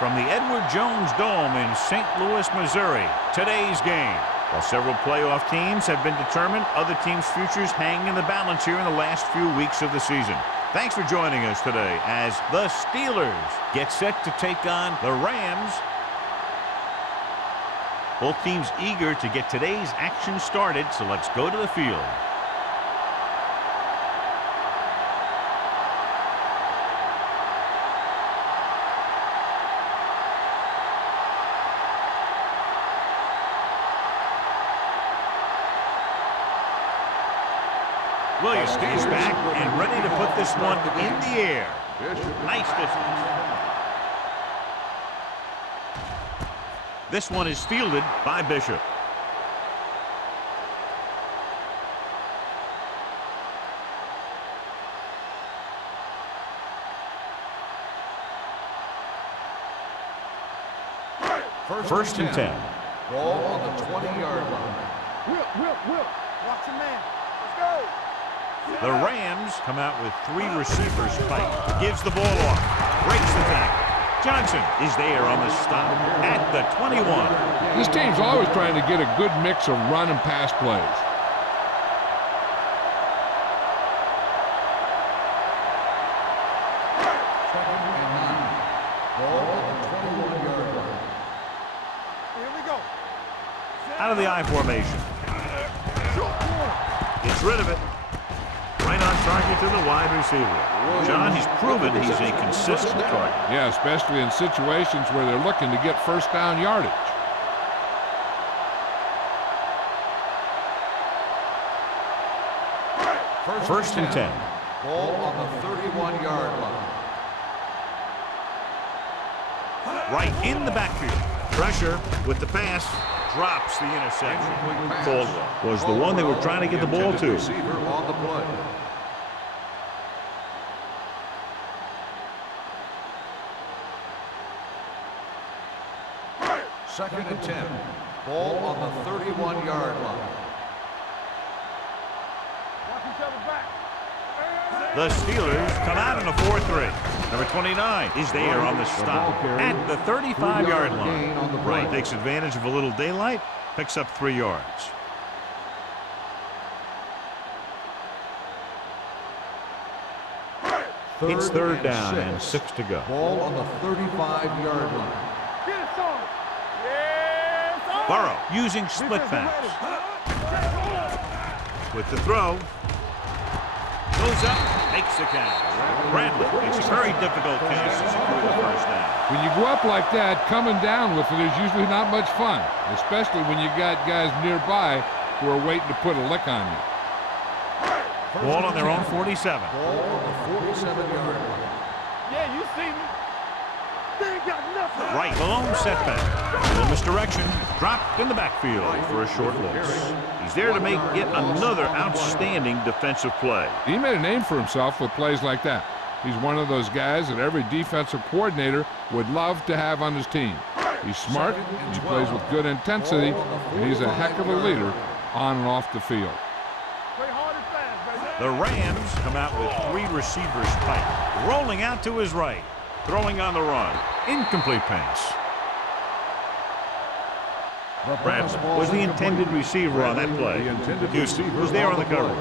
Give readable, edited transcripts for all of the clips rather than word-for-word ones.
From the Edward Jones Dome in St. Louis, Missouri, today's game. While several playoff teams have been determined, other teams' futures hang in the balance here in the last few weeks of the season. Thanks for joining us today as the Steelers get set to take on the Rams. Both teams eager to get today's action started, so let's go to the field. Williams is back and ready to put this one in the air. Nice distance. This one is fielded by Bishop. First and 10. Ball on the 20-yard line. Will. Watch your man. Let's go. The Rams come out with 3 receivers. Spike gives the ball off. Breaks the tackle. Johnson is there on the stop at the 21. This team's always trying to get a good mix of run and pass plays. Second and 9. Ball on the 21-yard line. Here we go. Out of the I formation. Gets rid of it. Right on target to the wide receiver. John, he's proven he's a consistent target. Yeah, especially in situations where they're looking to get first down yardage. First and 10. Ball on the 31-yard line. Right in the backfield. Pressure with the pass. Drops the interception. Caldwell was the one they were trying to get the ball to. Receiver on the play. Second and 10. Ball on the 31-yard line. Watch each other back. The Steelers come out in a 4-3. Number 29 is there on the stop at the 35-yard line. Right, takes advantage of a little daylight, picks up 3 yards. It's third down and 6 to go. Ball on the 35-yard line. Get it, son. Yes, son. Burrow using split pass. With the throw. Goes up, makes the catch. Bradley makes a very difficult catch to secure the first down. When you go up like that, coming down with it is usually not much fun, especially when you got guys nearby who are waiting to put a lick on you. Ball on their own 47. Ball on the 47-yard line. Yeah, you see me. They ain't got nothing. Right, Malone setback. Little misdirection. Dropped in the backfield for a short loss. He's there to make yet another outstanding defensive play. He made a name for himself with plays like that. He's one of those guys that every defensive coordinator would love to have on his team. He's smart, he plays with good intensity, and he's a heck of a leader on and off the field. Play hard and fast, baby. The Rams come out with 3 receivers tight. Rolling out to his right. Throwing on the run. Incomplete pass. Bradley was the intended receiver on that play. Houston was there on the coverage.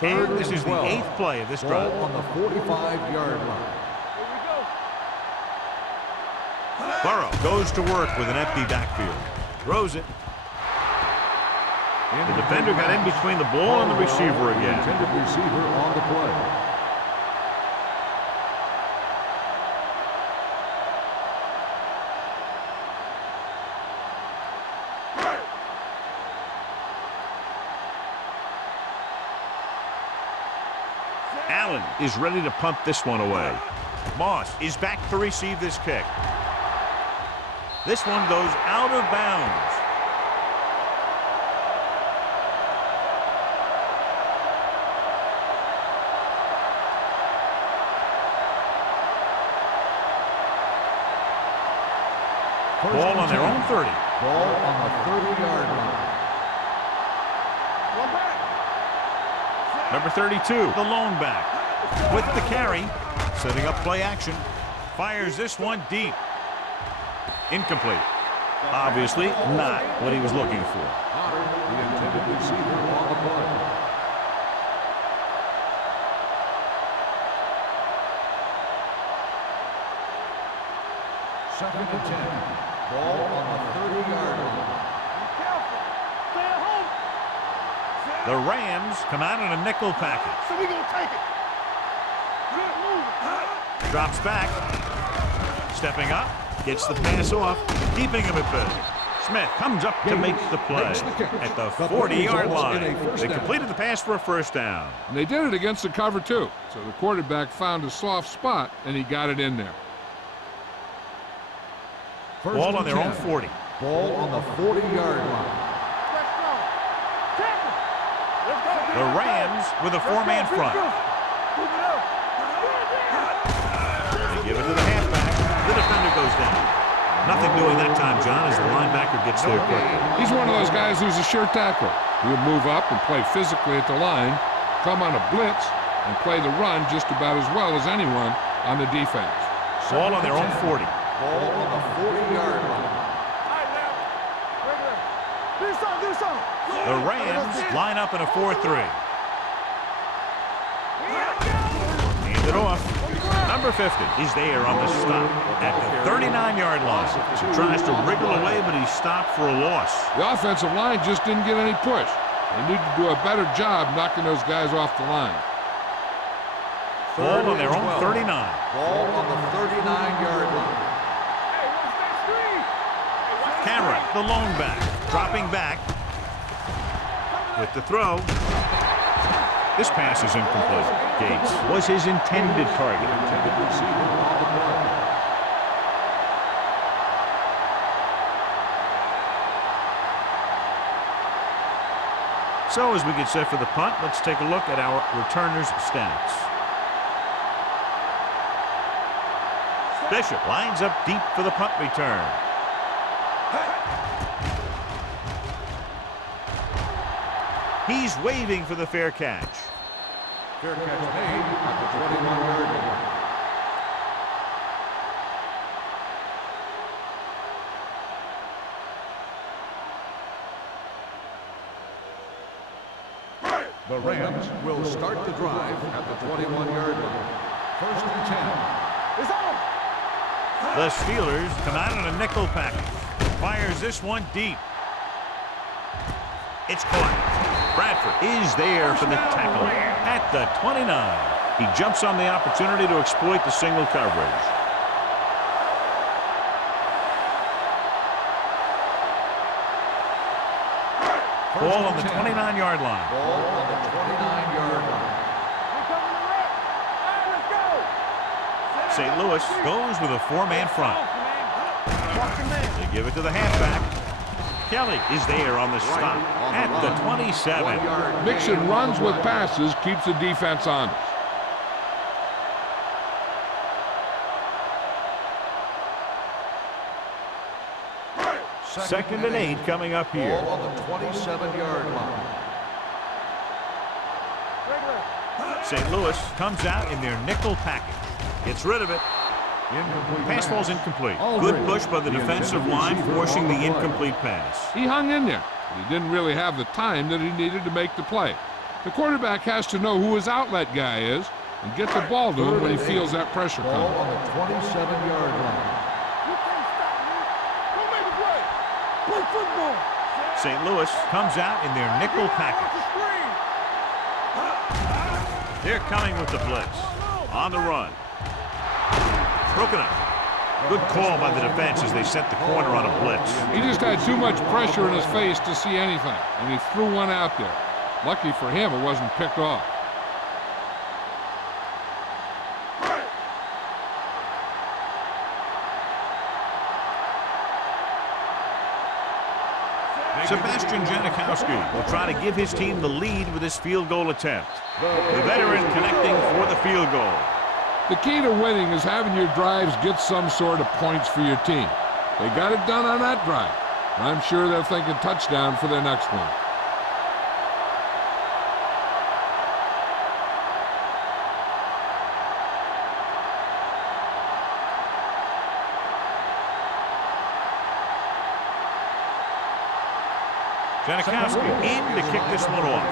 And this is the 8th play of this drive. Ball on the 45-yard line. Here we go. Burrow goes to work with an empty backfield. Throws it. The defender got in between the ball and the receiver again. Intended receiver on the play. Allen is ready to punt this one away. Moss is back to receive this kick. This one goes out of bounds. Ball on their own 30. Ball on the 30-yard line. One back. Number 32, the lone back. With the carry, setting up play action. Fires this one deep. Incomplete. Obviously not what he was looking for. The intended receiver on the play. Second and 10. Ball on the 30-yard line. Be careful. Stay at home. The Rams come out in a nickel package. So we gonna take it. Good move. Drops back. Stepping up. Gets the pass off. Keeping him at bay. Smith comes up to make the play at the 40-yard line. They completed the pass for a first down. And they did it against the cover, too. So the quarterback found a soft spot, and he got it in there. Ball on their own 40. Ball on the 40-yard line. Let's go. Tackle. Let's go. The Rams with a four-man front. Move it up. They give it to the halfback. The defender goes down. Nothing doing that time, John, as the linebacker gets there quick. He's one of those guys who's a sure tackler. He'll move up and play physically at the line, come on a blitz, and play the run just about as well as anyone on the defense. Ball on their own 40. Ball on the 40-yard line. All right, now. Regular. Do something. Do something. The Rams line up in a 4-3. Hand it off. Number 50 is there on the stop at the 39-yard line. He tries to wriggle away, but he's stopped for a loss. The offensive line just didn't get any push. They need to do a better job knocking those guys off the line. Ball on their own 39. Ball on the 39-yard line. Hey, what's that screen? Cameron, the lone back, dropping back with the throw. This pass is incomplete. Gates was his intended target. Intended receiver on the play. So as we get set for the punt, let's take a look at our returners' stats. Bishop lines up deep for the punt return. He's waving for the fair catch. Fair catch made at the 21-yard line. The Rams will start the drive at the 21-yard line. First and 10. It's on. The Steelers come out in a nickel package. Fires this one deep. It's caught. Bradford is there for the tackle at the 29. He jumps on the opportunity to exploit the single coverage. Ball on the 29-yard line. Ball on the 29-yard line. We coming to wreck. All right, let's go. St. Louis goes with a four-man front. Watch the man. They give it to the halfback. Kelly is there on the stop at the 27. Mixing runs with passes keeps the defense honest. Second and 8 coming up here. Ball on the 27-yard line. Regular. St. Louis comes out in their nickel package. Gets rid of it. Incomplete Pass ball's incomplete. All Good right. push by the The defensive intended line, receiver forcing on the the play. incomplete pass. He hung in there, but he didn't really have the time that he needed to make the play. The quarterback has to know who his outlet guy is and get the ball to him when he feels that pressure Ball coming. on the 27-yard line. You can't stop me. Go make a play. Play football. St. Louis comes out in their nickel package. The screen. They're coming with the blitz. On the run. Broken up. Good call by the defense as they set the corner on a blitz. He just had too much pressure in his face to see anything, and he threw one out there. Lucky for him, it wasn't picked off. Sebastian Janikowski will try to give his team the lead with this field goal attempt. The veteran connecting for the field goal. The key to winning is having your drives get some sort of points for your team. They got it done on that drive. I'm sure they're thinking touchdown for their next one. Janikowski in to kick this one off.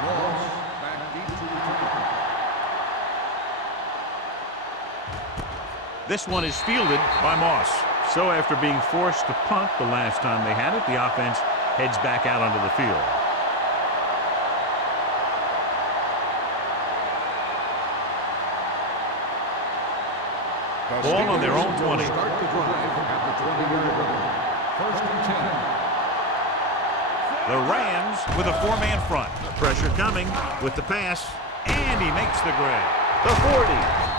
Moss back deep to return. This one is fielded by Moss. So after being forced to punt the last time they had it, the offense heads back out onto the field. Ball on their own 20. Start the drive at the 20-yard line. First and 10. The Rams with a four-man front. Pressure coming with the pass, and he makes the grab. The 40,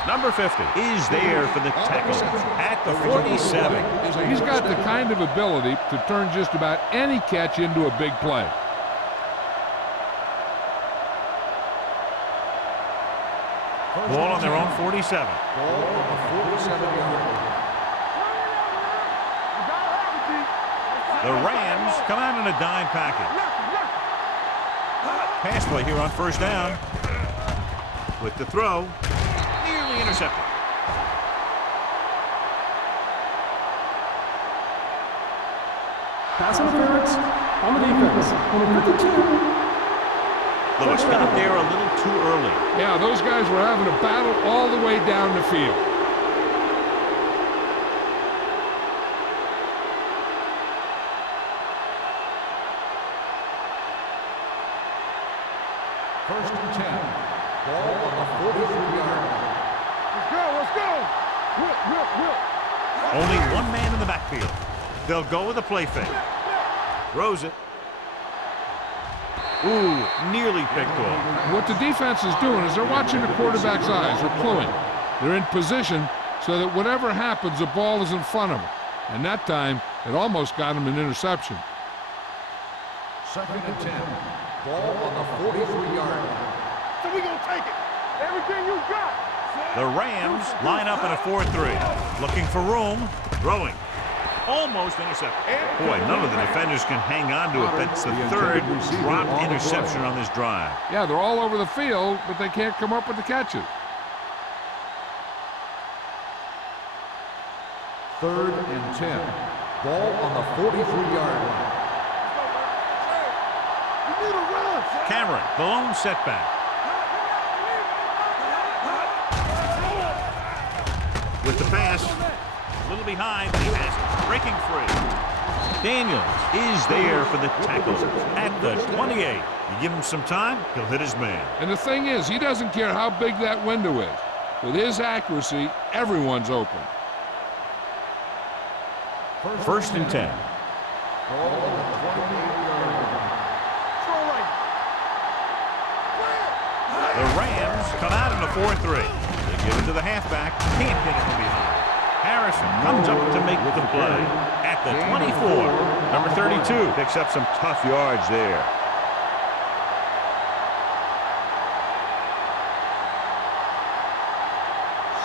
number 50, is there for the tackle at the 47. He's got the kind of ability to turn just about any catch into a big play. Ball on their own 47. Ball on the 47-yard line. The Rams come out in a dime package. Pass play here on first down. With the throw, nearly intercepted. Pass interference on the defense. Number 52. Lewis got there a little too early. Yeah, those guys were having a battle all the way down the field. First and 10. Ball on the 43-yard line. Let's go. Whip. Only one man in the backfield. They'll go with a play fake. Throws it. Ooh, nearly picked off. What the defense is doing is they're watching the quarterback's eyes. They're cluing. They're in position so that whatever happens, the ball is in front of them. And that time, it almost got him an interception. Second and 10. Ball on the 43-yard line. So we gonna take it. Everything you got. The Rams line up in a 4-3. Looking for room. Throwing. Almost intercepted. Boy, none of the defenders can hang on to it. That's the third dropped interception on this drive. Yeah, they're all over the field, but they can't come up with the catches. Third and 10. Ball on the 43-yard line. You need a run. Cameron, the lone setback. With the pass, a little behind, but he has it. Breaking free. Daniels is there for the tackle at the 28. You give him some time, he'll hit his man. And the thing is, he doesn't care how big that window is. With his accuracy, everyone's open. First and 10. Ball on the 28-yard line. Throw right. The Rams come out in a 4-3. They give it to the halfback. Can't get it from behind. Harrison comes up to make the play at the 24. Number 32 picks up some tough yards there.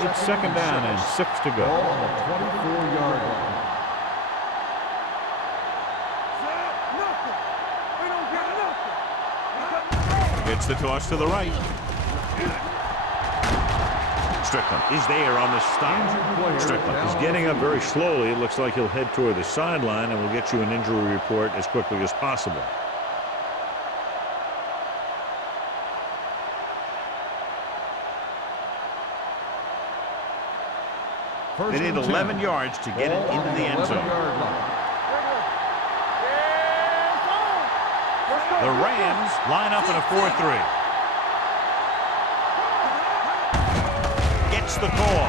It's second down and 6 to go. Ball on the 24-yard line. Nothing. We don't get nothing. Gets the toss to the right. Strickland is there on the stop. Strickland is getting up very slowly. It looks like he'll head toward the sideline, and we'll get you an injury report as quickly as possible. They need 11 yards to get it into the end zone. The Rams line up in a 4-3. Gets the call.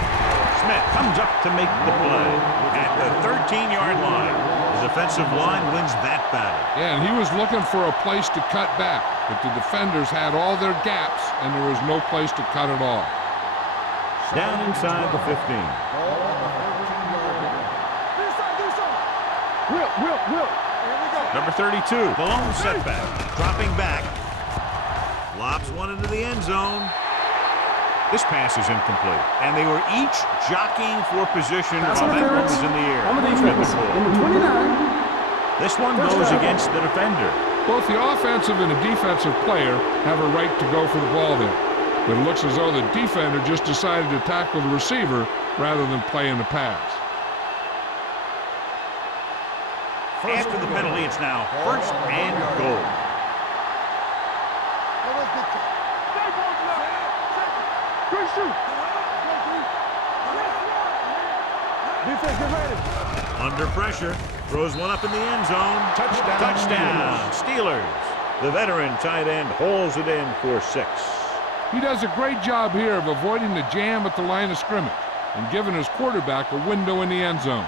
Smith comes up to make the play at the 13-yard line. The defensive line wins that battle. Yeah, and he was looking for a place to cut back, but the defenders had all their gaps, and there was no place to cut at all. Down inside the 15. Whip. Number 32, the lone setback. Dropping back. Lobs one into the end zone. This pass is incomplete. And they were each jockeying for position while that one was in the air. On the defense. Number 29. This one goes against the defender. Both the offensive and the defensive player have a right to go for the ball there. But it looks as though the defender just decided to tackle the receiver rather than play in the pass. After the penalty, it's now first and goal. Good shoot. Defense, get ready. Under pressure, throws one up in the end zone. Touchdown, Steelers. The veteran tight end hauls it in for 6. He does a great job here of avoiding the jam at the line of scrimmage and giving his quarterback a window in the end zone.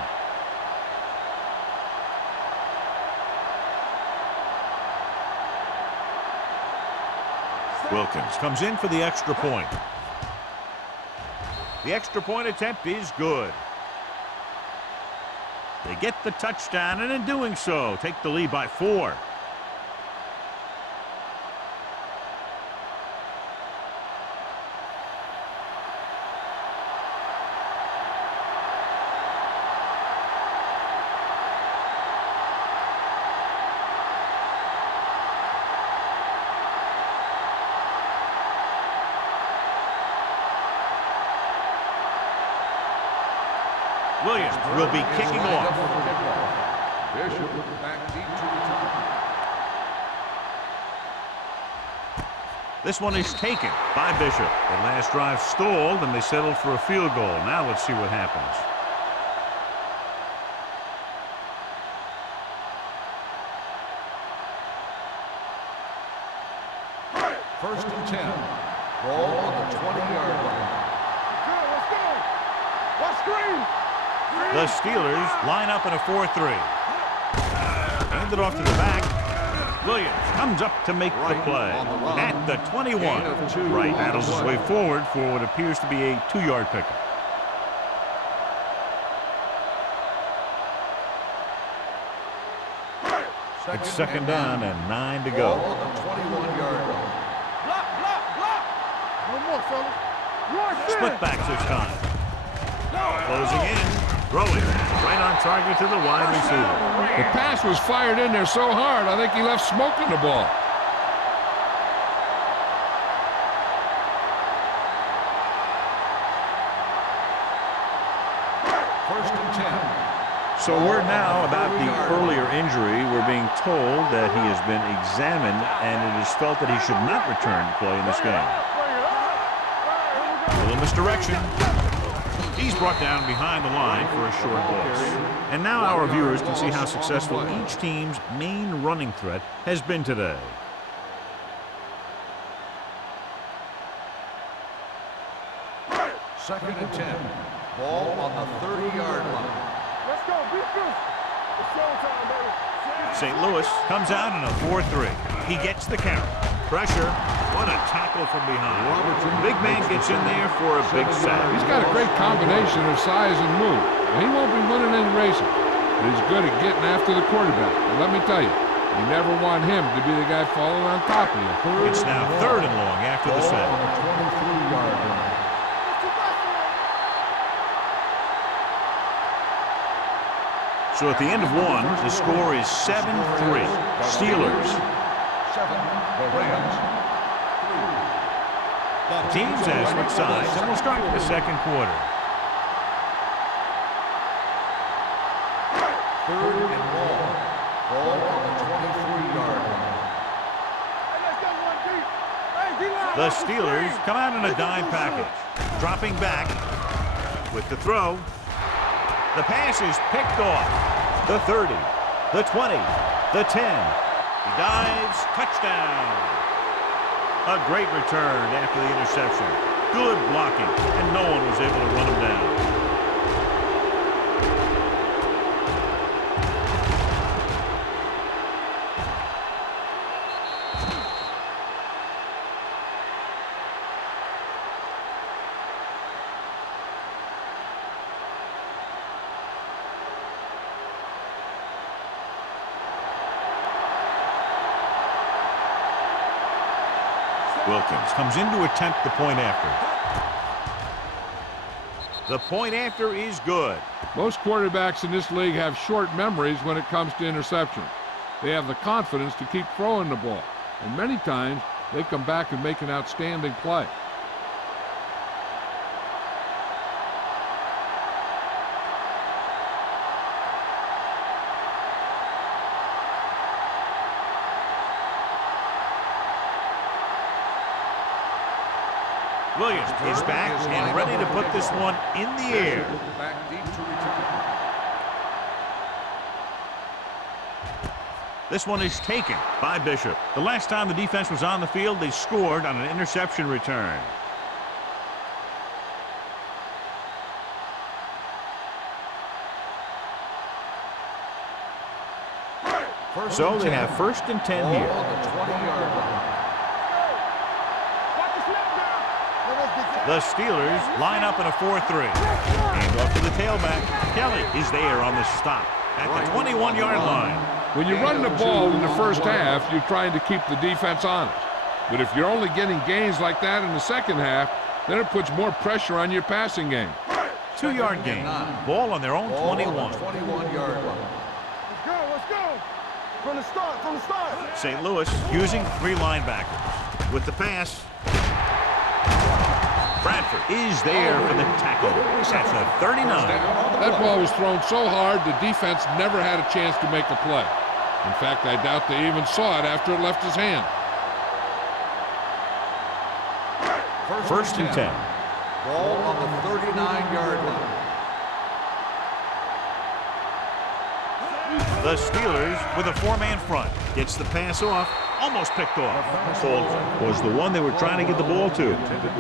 Wilkins comes in for the extra point. The extra point attempt is good. They get the touchdown, and in doing so, take the lead by 4. Williams will be kicking off. Bishop back deep to return. This one is taken by Bishop. The last drive stalled, and they settled for a field goal. Now let's see what happens. First and 10. Ball on the 20-yard line. Let's go. Watch screen. The Steelers line up in a 4-3. Hand it off to the back. Williams comes up to make the play at the 21. Right, battles his way forward for what appears to be a 2-yard pickup. It's second down and 9 to go. Ball on the 21-yard line. Block. No more, fellas. Split back this time. Closing in. Throwing right on target to the wide receiver. The pass was fired in there so hard, I think he left smoke in the ball. First and 10. So word now about the earlier injury. We're being told that he has been examined, and it is felt that he should not return to play in this game. A little misdirection. He's brought down behind the line for a short loss. And now our viewers can see how successful each team's main running threat has been today. Second and 10. Ball on the 30-yard line. Let's go. Defense. It's showtime, baby. St. Louis comes out in a 4-3. He gets the count. Pressure. What a tackle from behind. Big man gets in there for a big sack. He's got a great combination of size and move. Now, he won't be winning any races, but he's good at getting after the quarterback. And let me tell you, you never want him to be the guy falling on top of you. It's now 3rd and long after the sack. On the 23-yard line. So at the end of 1, the score is 7-3. Steelers. 7. The Rams. 3. Teams have switched sides, and we'll start the second quarter. 3rd and long. Ball on the 23-yard line. The Steelers come out in a dime package. Dropping back with the throw. The pass is picked off. The 30, the 20, the 10. He dives, touchdown. A great return after the interception. Good blocking, and no one was able to run him down. Wilkins comes in to attempt the point after. The point after is good. Most quarterbacks in this league have short memories when it comes to interceptions. They have the confidence to keep throwing the ball, and many times they come back and make an outstanding play. Williams is back and ready to put this one in the air. Back deep to return. This one is taken by Bishop. The last time the defense was on the field, they scored on an interception return. So they have 1st and 10 here. On the 20-yard line. The Steelers line up in a 4-3. Hand off to the tailback. Kelly is there on the stop at the 21-yard line. When you run the ball in the first half, you're trying to keep the defense honest. But if you're only getting gains like that in the second half, then it puts more pressure on your passing game. 2-yard gain. Ball on their own 21. 21-yard line. Let's go. From the start. St. Louis using 3 linebackers. With the pass, Bradford is there for the tackle. That's a 39. That ball was thrown so hard, the defense never had a chance to make a play. In fact, I doubt they even saw it after it left his hand. 1st and 10. Ball on the 39-yard line. The Steelers with a 4-man front. Gets the pass off. Almost picked off. Folds was the one they were trying to get the ball to.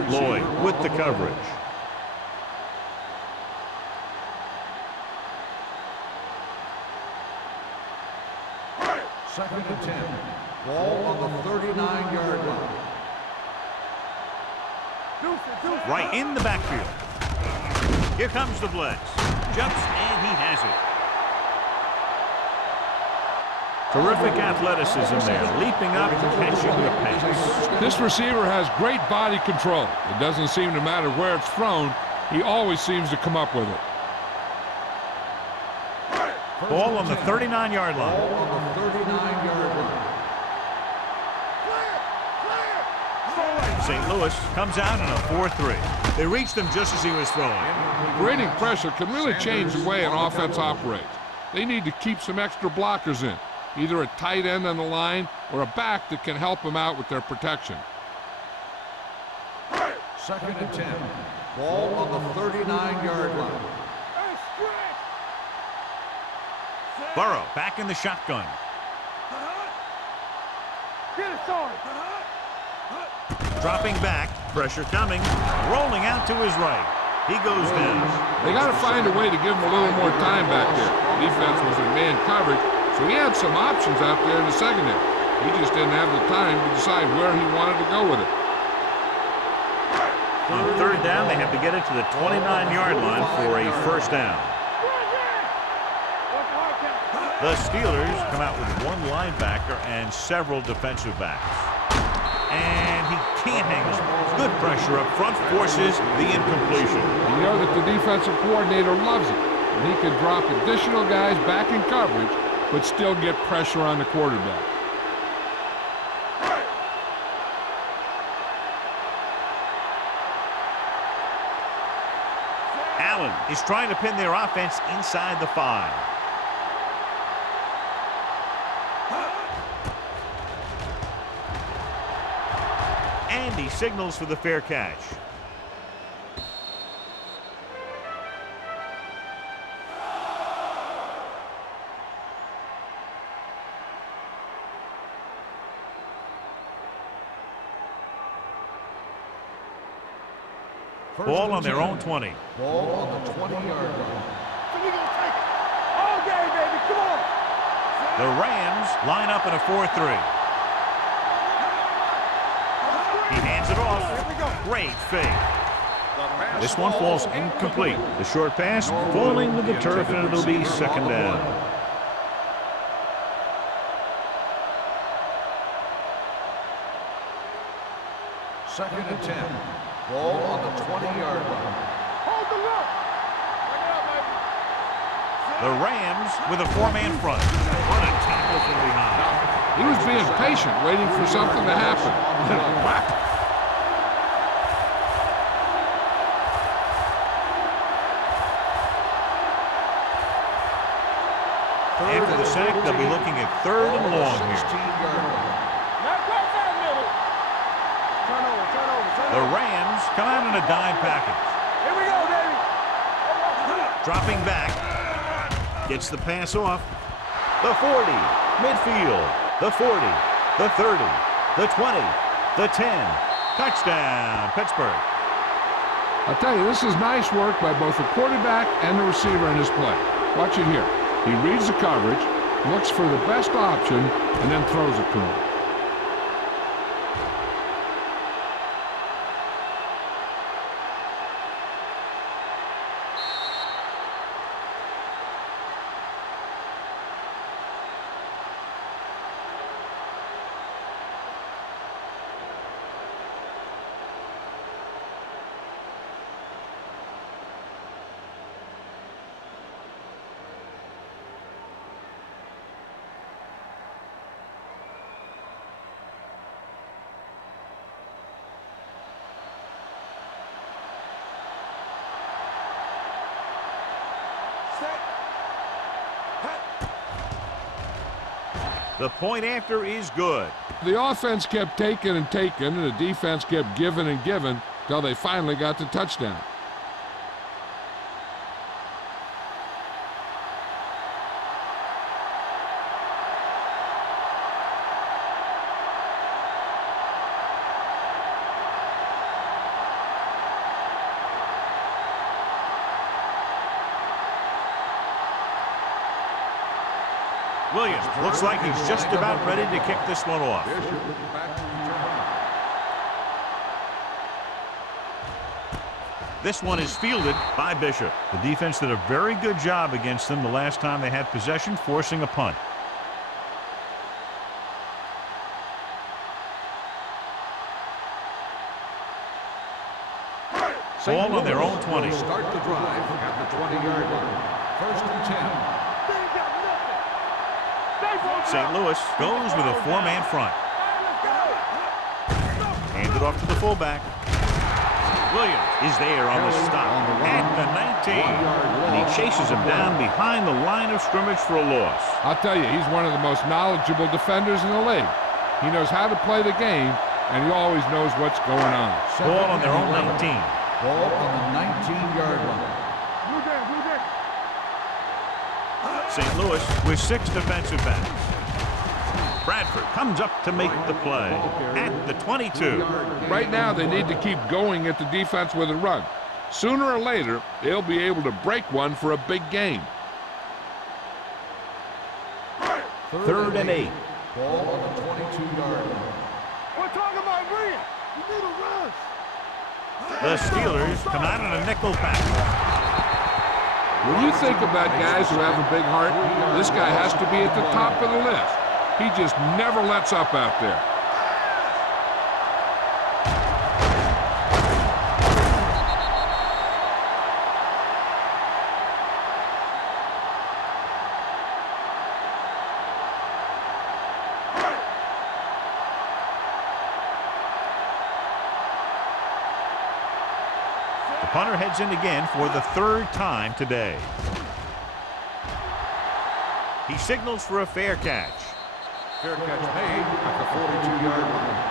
Lloyd with the coverage. Second and 10. Ball on the 39-yard line. Right in the backfield. Here comes the blitz. Jumps and he has it. Terrific athleticism there, leaping up and catching the pass. This receiver has great body control. It doesn't seem to matter where it's thrown. He always seems to come up with it. Ball on the 39-yard line. Ball on the 39-yard line. St. Louis comes out in a 4-3. They reached him just as he was throwing. Creating pressure can really change the way an offense operates. They need to keep some extra blockers in, either a tight end on the line or a back that can help them out with their protection. Second and 10. Ball on the 39-yard line. Burrow back in the shotgun. Get it started. Dropping back, pressure coming, rolling out to his right. He goes down. They got to find a way to give him a little more time back there. The defense was in man coverage, so he had some options out there in the secondary. He just didn't have the time to decide where he wanted to go with it. On 3rd down, they have to get it to the 29-yard line for a 1st down. The Steelers come out with 1 linebacker and several defensive backs. And he can't hang on. Good pressure up front forces the incompletion. You know that the defensive coordinator loves it. And he can drop additional guys back in coverage, but still get pressure on the quarterback. Allen is trying to pin their offense inside the 5. And he signals for the fair catch. Ball on their own 20. Ball on the 20-yard line. So we gonna take it. All game, baby. Come on. The Rams line up in a 4-3. He hands it off. Great fake. This one falls incomplete. The short pass falling to the turf, and it'll be 2nd down. Second and 10. Ball on the 20-yard line. Hold the look. Bring it up, baby. The Rams with a 4-man front. What a tackle from behind. He was being patient, waiting for something to happen. After the sack, they'll be looking at 3rd and long here. 16-yard line. Not quite that middle. Turn over. The Rams come out in a dime package. Here we go, baby. Dropping back. Gets the pass off. The 40. Midfield. The 40. The 30. The 20. The 10. Touchdown, Pittsburgh. I'll tell you, this is nice work by both the quarterback and the receiver in this play. Watch it here. He reads the coverage, looks for the best option, and then throws it to him. The point after is good. The offense kept taking and taking, and the defense kept giving and giving till they finally got the touchdown. Williams looks like he's just about ready to kick this one off. This one is fielded by Bishop. The defense did a very good job against them the last time they had possession, forcing a punt. Ball on their own 20. Start the drive at the 20-yard line. 1st and 10. St. Louis goes with a four-man front. Handed off to the fullback. Williams is there on the stop at the 19. And he chases him down behind the line of scrimmage for a loss. I'll tell you, he's one of the most knowledgeable defenders in the league. He knows how to play the game, and he always knows what's going on. Ball on their own 19. Ball on the 19-yard line. St. Louis with 6 defensive backs. Bradford comes up to make the play at the 22. Right now, they need to keep going at the defense with a run. Sooner or later, they'll be able to break one for a big game. 3rd and 8. Ball on the 22-yard line. We're talking about Rhea. You need a rush. The Steelers come out in a nickel package. When you think about guys who have a big heart, this guy has to be at the top of the list. He just never lets up out there. The punter heads in again for the 3rd time today. He signals for a fair catch. Fair catch made at the 42-yard line.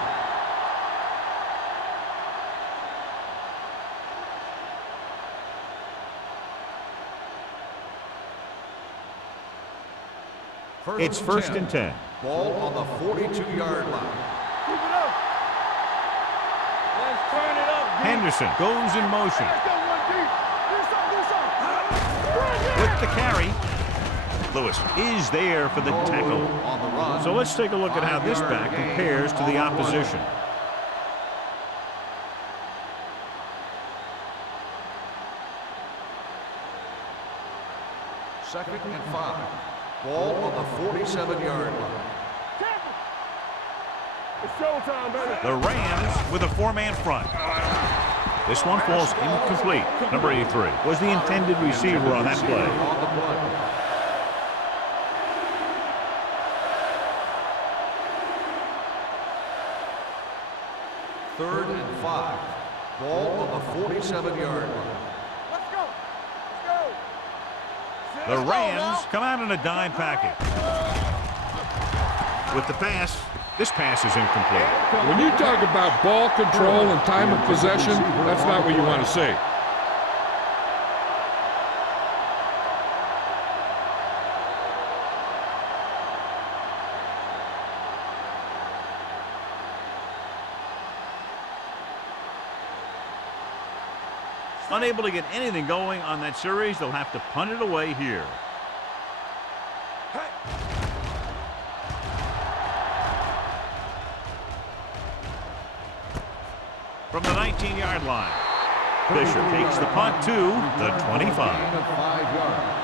It's 1st and 10. Ball on the 42-yard line. Keep it up. Let's turn it up. Henderson goes in motion. Let's go one deep. This up. With the carry. Lewis is there for the tackle. On the run. So let's take a look at how this back compares to the opposition. Second and 5. Ball on the 47-yard line. It's showtime, baby. The Rams with a four-man front. This one falls incomplete. Number 83 was the intended receiver on that play. On the play. Third and 5. Ball on the 47-yard line. Let's go. Let's go. The Rams come out in a dime package. With the pass, This pass is incomplete. When you talk about ball control and time of possession, that's not what you want to see. Unable to get anything going on that series, they'll have to punt it away here. From the 19-yard line, Fisher takes the punt to the 25. 5 yards.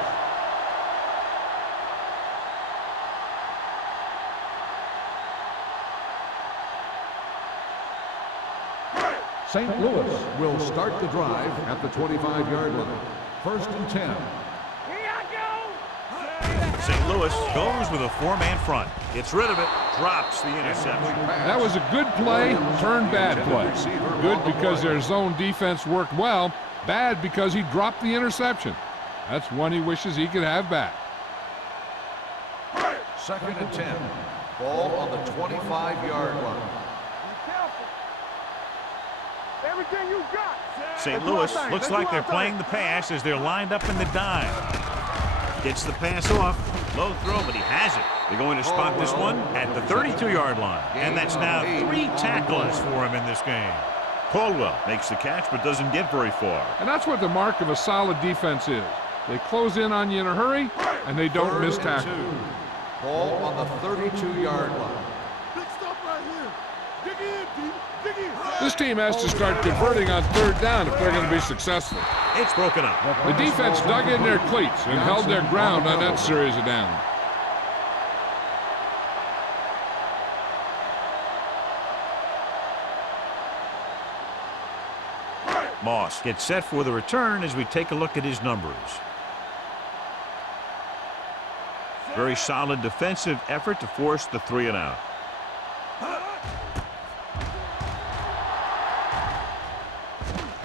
St. Louis will start the drive at the 25-yard line. 1st and 10. Here I go. St. Louis goes with a 4-man front. Gets rid of it, drops the interception. That was a good play, turned bad play. Good because their zone defense worked well. Bad because he dropped the interception. That's one he wishes he could have back. 2nd and 10. Ball on the 25-yard line. Be careful. Everything you got. St. Louis looks like they're playing the pass as they're lined up in the dime. Gets the pass off. Low throw, but he has it. They're going to spot this one at the 32-yard line. And that's now 3 tackles for him in this game. Caldwell makes the catch but doesn't get very far. And that's what the mark of a solid defense is. They close in on you in a hurry, and they don't miss tackle. Ball on the 32-yard line. Big stuff right here. Dig in, D. Dig in. This team has to start converting on 3rd down if they're going to be successful. It's broken up. The defense dug in their cleats and held their ground on that series of downs. Moss gets set for the return as we take a look at his numbers. Very solid defensive effort to force the 3-and-out.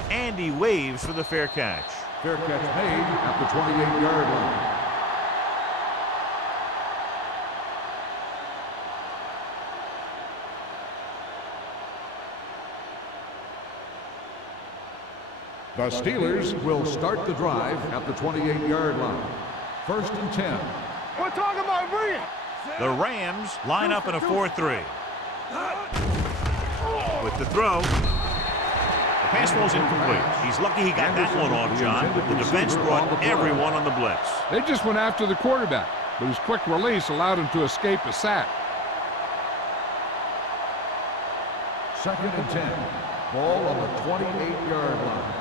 And he waves for the fair catch. Fair catch made at the 28-yard line. The Steelers will start the drive at the 28-yard line. 1st and 10. We're talking about Rhea. The Rams line up in a 4-3. With the throw. The pass falls incomplete. He's lucky he got that one off, John. The defense brought everyone on the blitz. They just went after the quarterback, but his quick release allowed him to escape a sack. 2nd and 10. Ball on the 28-yard line.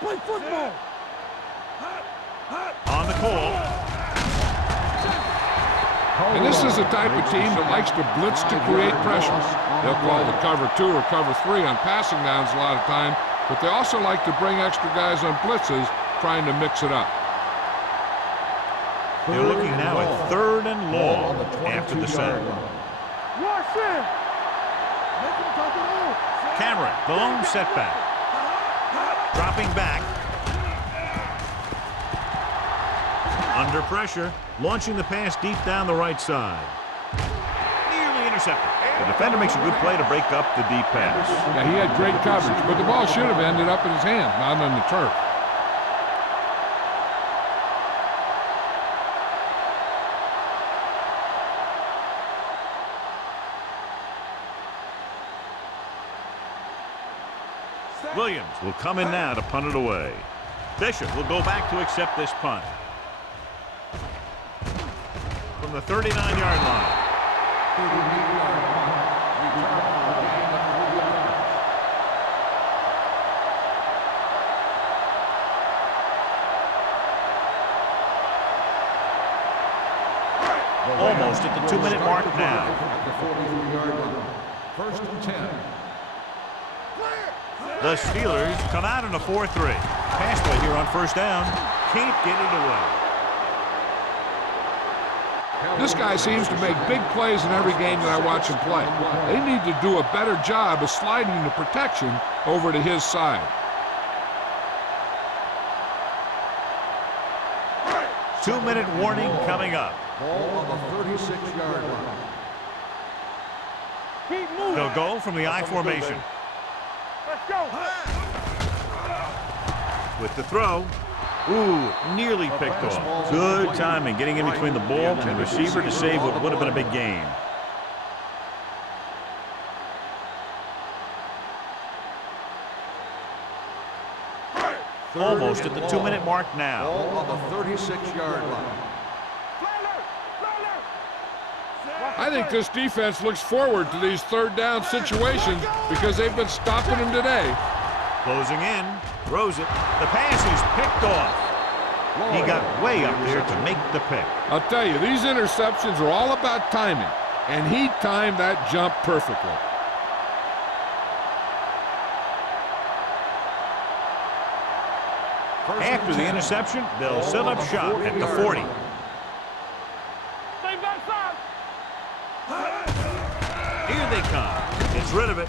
Play football. On the call. And this is the type of team that likes to blitz to create pressure. They'll call the cover 2 or cover 3 on passing downs a lot of time, but they also like to bring extra guys on blitzes, trying to mix it up. They're looking now at 3rd and long after the sack. Watch it. Make him talk it on. Cameron, the lone setback. Dropping back. Under pressure, launching the pass deep down the right side. Nearly intercepted. The defender makes a good play to break up the deep pass. Yeah, he had great coverage, but the ball should have ended up in his hands, not on the turf. Williams will come in now to punt it away. Bishop will go back to accept this punt. From the 39-yard line. 38-yard punt. Return for a gain of 3 yards. Almost at the 2-minute mark now. At the 43-yard line. 1st and 10. The Steelers come out in a 4-3. Pass play here on 1st down. Can't get it away. This guy seems to make big plays in every game that I watch him play. They need to do a better job of sliding the protection over to his side. 2-minute warning coming up. Ball on the 36-yard line. Keep moving. They'll go from the I formation. Let's go. With the throw. Ooh, nearly picked off. Good timing, getting in between the ball and the receiver to save what would have been a big gain. Almost at the 2-minute mark now. Ball on the 36-yard line. I think this defense looks forward to these third down situations because they've been stopping them today. Closing in, throws it. The pass is picked off. He got way up there to make the pick. I'll tell you, these interceptions are all about timing, and he timed that jump perfectly. After the interception, they'll set up shop at the 40. Stay backside. Here they come. Gets rid of it.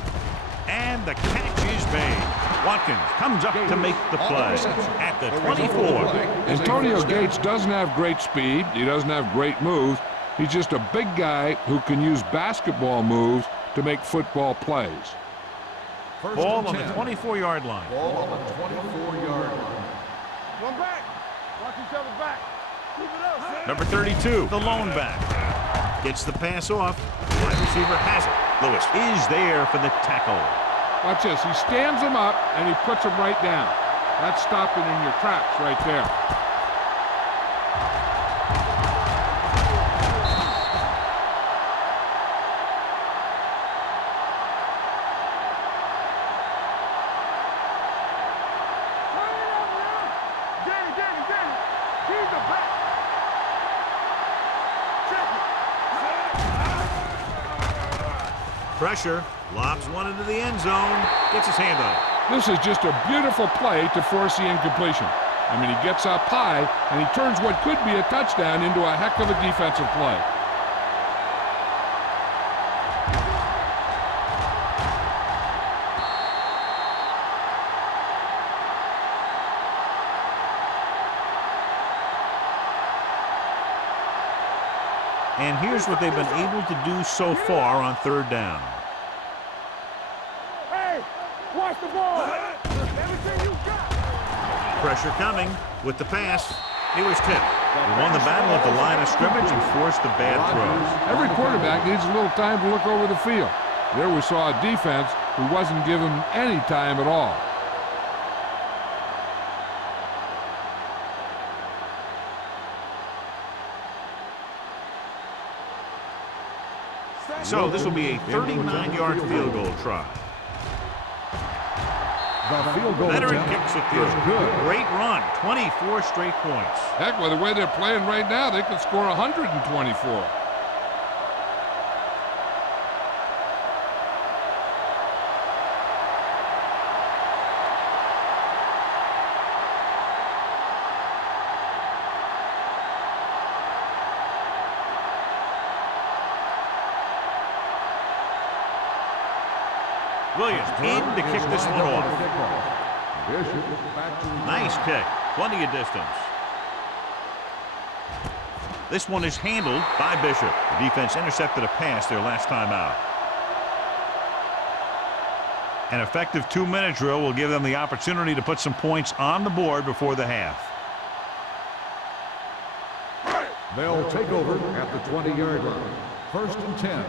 And the catch is made. Watkins comes up to make the play at the 24. Antonio Gates doesn't have great speed. He doesn't have great moves. He's just a big guy who can use basketball moves to make football plays. Ball on the 24-yard line. Ball on the 24-yard line. One back. Watch each other back. Keep it up, man. Number 32, the lone back. Gets the pass off. Wide receiver has it. Lewis is there for the tackle. Watch this. He stands him up, and he puts him right down. That's stopping in your tracks right there. Pressure, lobs one into the end zone, gets his hand on it. This is just a beautiful play to force the incompletion. I mean, he gets up high, and he turns what could be a touchdown into a heck of a defensive play. And here's what they've been able to do so far on third down. Hey, watch the ball. Everything you got. Pressure coming with the pass. He was tipped. He won the battle at the line of scrimmage and forced the bad throws. Every quarterback needs a little time to look over the field. There we saw a defense who wasn't given any time at all. So this will be a 39-yard field goal try. The field goal Veteran attempt kicks it through. is good. Great run, 24 straight points. Heck, with the way they're playing right now, they could score 124. Williams in to kick this one off. Bishop back to Nice kick, plenty of distance. This one is handled by Bishop. The defense intercepted a pass their last time out. An effective 2-minute drill will give them the opportunity to put some points on the board before the half. They'll take over at the 20-yard line. 1st and 10.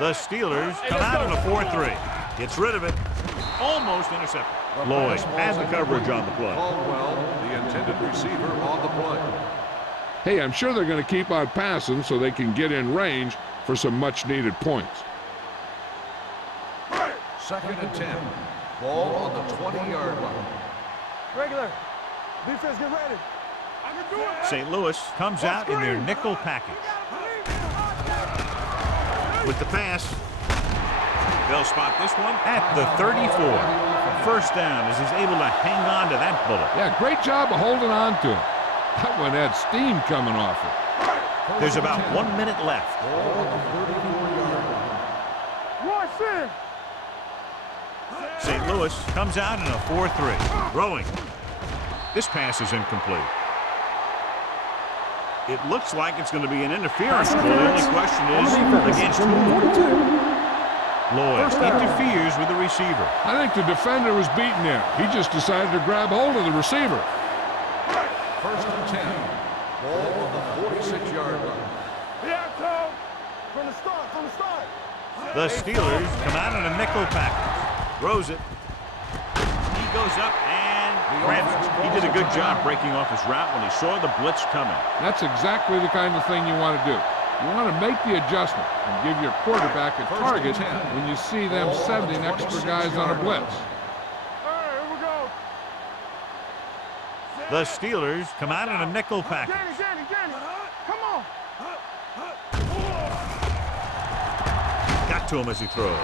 The Steelers come out in a 4-3. Gets rid of it. Almost intercepted. Lloyd has the coverage on the play. Caldwell, the intended receiver, on the play. Hey, I'm sure they're going to keep on passing so they can get in range for some much-needed points. 2nd and 10. Ball on the 20-yard line. Regular. Defense, get ready. I can do it. St. Louis comes out in their nickel package. With the pass, they'll spot this one at the 34. First down as he's able to hang on to that bullet. Yeah, great job of holding on to it. That one had steam coming off it. There's about 1 minute left. Watch in. St. Louis comes out in a 4-3. Throwing. This pass is incomplete. It looks like it's going to be an interference goal. The only question is against whom? 42. Lloyd interferes with the receiver. I think the defender was beaten there. He just decided to grab hold of the receiver. First and 10. Ball on the 46-yard line. Yeah, Tom. From the start. The Steelers come out in a nickel package. Throws it. He goes up and grabs it. He did a good job breaking off his route when he saw the blitz coming. That's exactly the kind of thing you want to do. You want to make the adjustment and give your quarterback a target when you see them sending extra guys on a blitz. All right, here we go. The Steelers come out in a nickel package. Danny. Come on. Got to him as he throws.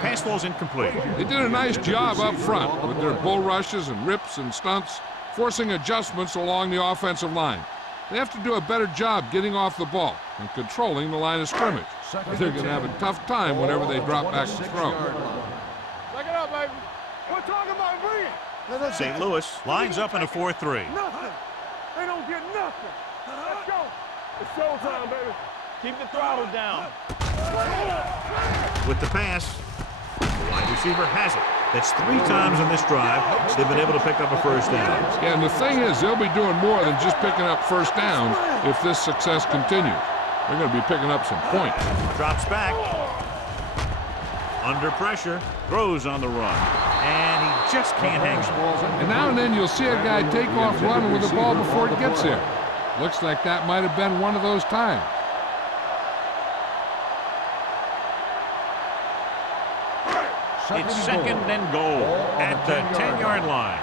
Pass ball's incomplete. They did a nice job up front with their bull rushes and rips and stunts, forcing adjustments along the offensive line. They have to do a better job getting off the ball and controlling the line of scrimmage. They're going to have a tough time whenever they drop back to throw. Back it up, baby. We're talking about bringing. St. Louis lines up in a 4-3. Nothing. They don't get nothing. Let's go. It's showtime, baby. Keep the throttle down. With the pass, the wide receiver has it. That's 3 times in this drive they've been able to pick up a first down. Yeah, and the thing is, they'll be doing more than just picking up first downs if this success continues. They're going to be picking up some points. Drops back. Under pressure. Throws on the run. And he just can't hang on. And now and then you'll see a guy take off running with the ball before it gets there. Looks like that might have been one of those times. It's second and goal at the 10-yard line.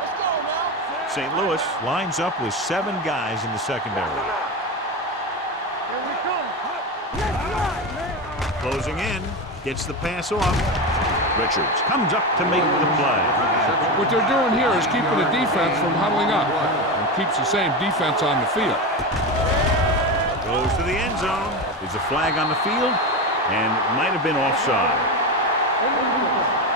Let's go now. St. Louis lines up with 7 guys in the secondary. Here we come. Closing in, gets the pass off. Richards comes up to make the play. What they're doing here is keeping the defense from huddling up and keeps the same defense on the field. Goes to the end zone. There's a flag on the field, and it might have been offside.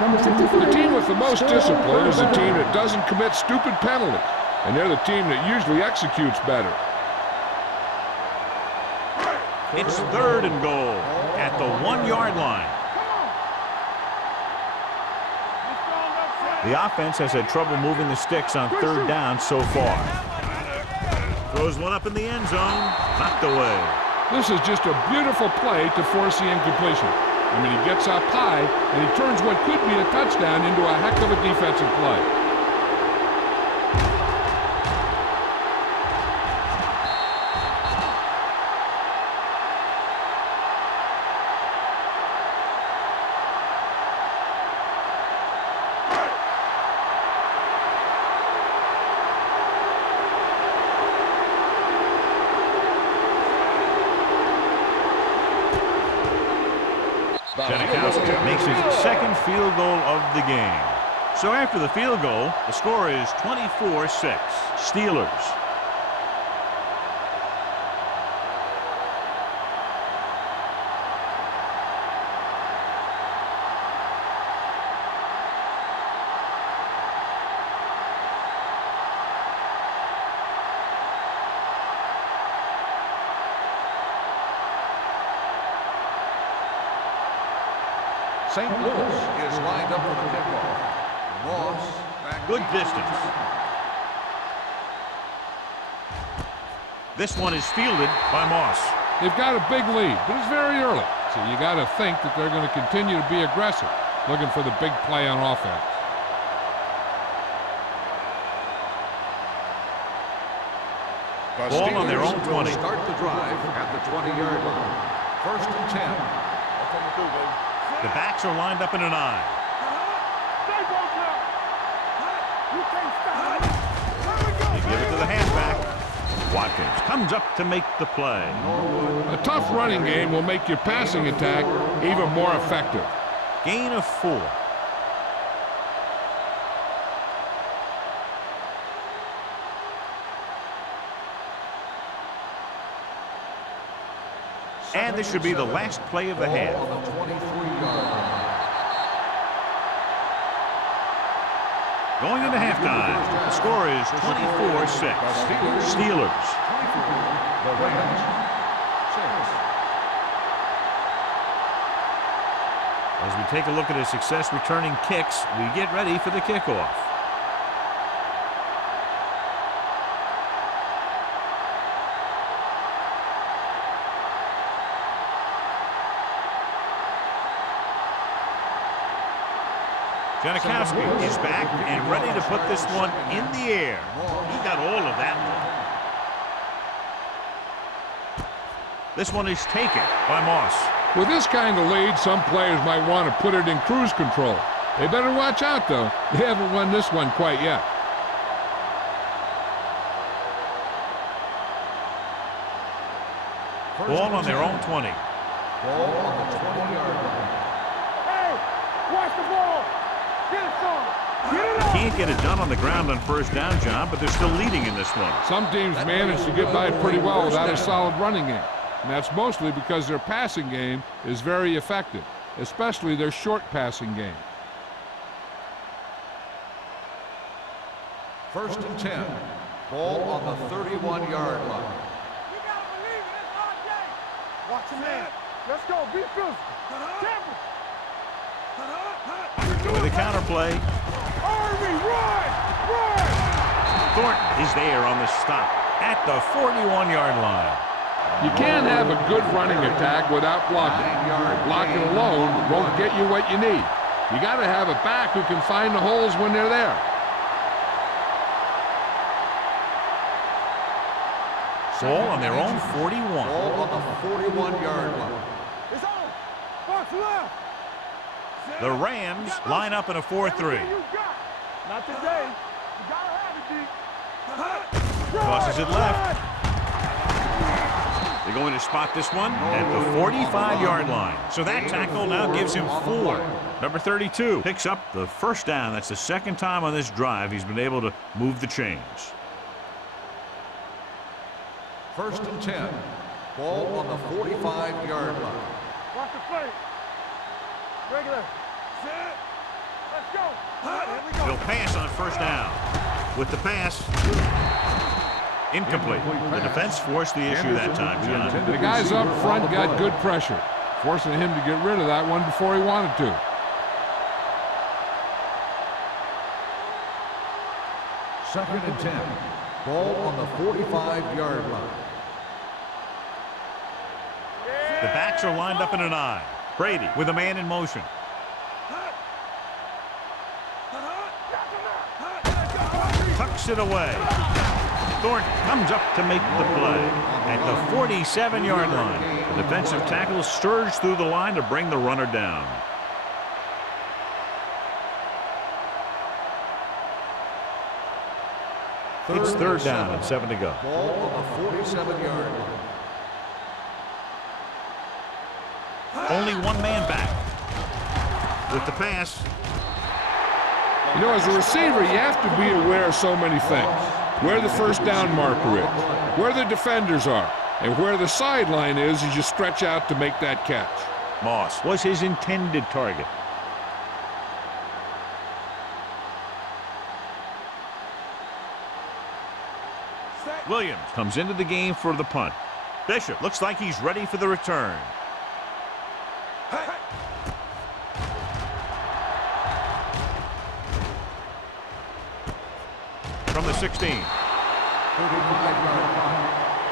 The team with the most discipline is the team that doesn't commit stupid penalties, and they're the team that usually executes better. It's third and goal at the 1-yard line. The offense has had trouble moving the sticks on third down so far. Throws one up in the end zone, knocked away. This is just a beautiful play to force the incompletion. I mean, he gets up high, and he turns what could be a touchdown into a heck of a defensive play. Janikowski makes his second field goal of the game. So after the field goal, the score is 24-6. Steelers. St. Louis is lined up for the kickoff. Moss back. Good distance. This one is fielded by Moss. They've got a big lead, but it's very early, so you got to think that they're going to continue to be aggressive, looking for the big play on offense. Ball on their own 20. Start the drive at the 20-yard line. First and 10. The backs are lined up in an I. They give it to the halfback. Watkins comes up to make the play. A tough running game will make your passing attack even more effective. Gain of 4. And this should be the last play of the half. Going into halftime, the score is 24-6. Steelers. 24. The Rams, 6. As we take a look at his success returning kicks, we get ready for the kickoff. Janikowski is back and ready to put this one in the air. He got all of that one. This one is taken by Moss. With this kind of lead, some players might want to put it in cruise control. They better watch out, though. They haven't won this one quite yet. Ball on their own 20. Ball on the 20-yard line. Hey, watch the ball. Get it from him. Get it up. Can't get it done on the ground on first down, John, but they're still leading in this one. Some teams manage to get by pretty well without a solid running game. And that's mostly because their passing game is very effective, especially their short passing game. First and 10. Ball on the 31-yard line. You gotta believe it. It's our day. Watch him in. Let's go. Be physical. Temper. With a counterplay, Army, run! Run! Thornton is there on the stop at the 41-yard line. You can't have a good running attack without blocking. Blocking alone won't get you what you need. You got to have a back who can find the holes when they're there. Ball on their own 41. Ball on the 41-yard line. It's on. Box left. The Rams line up in a 4-3. Everything you got. Not today. You gotta have it, D. Crosses it left. They're going to spot this one at the 45-yard line. So that tackle now gives him 4. Number 32 picks up the first down. That's the second time on this drive he's been able to move the chains. First and 10. Ball on the 45-yard line. Watch the play. Regular. Set. Let's go. Here we go. He'll pass on first down. With the pass, incomplete. The defense forced the issue that time, John. The guys up front got good pressure, forcing him to get rid of that one before he wanted to. Second and 10. Ball on the 45-yard line. The backs are lined up in an I. Brady with a man in motion. Tucks it away. Thornton comes up to make the play at the 47-yard line. The defensive tackle surged through the line to bring the runner down. It's third down and 7 to go. Ball on the 47-yard line. Only one man back. With the pass, You know, as a receiver, you have to be aware of so many things. Where the first down marker is, where the defenders are, and where the sideline is as you stretch out to make that catch. Moss was his intended target. Williams comes into the game for the punt. Bishop looks like he's ready for the return. From the 16. 35-yard line.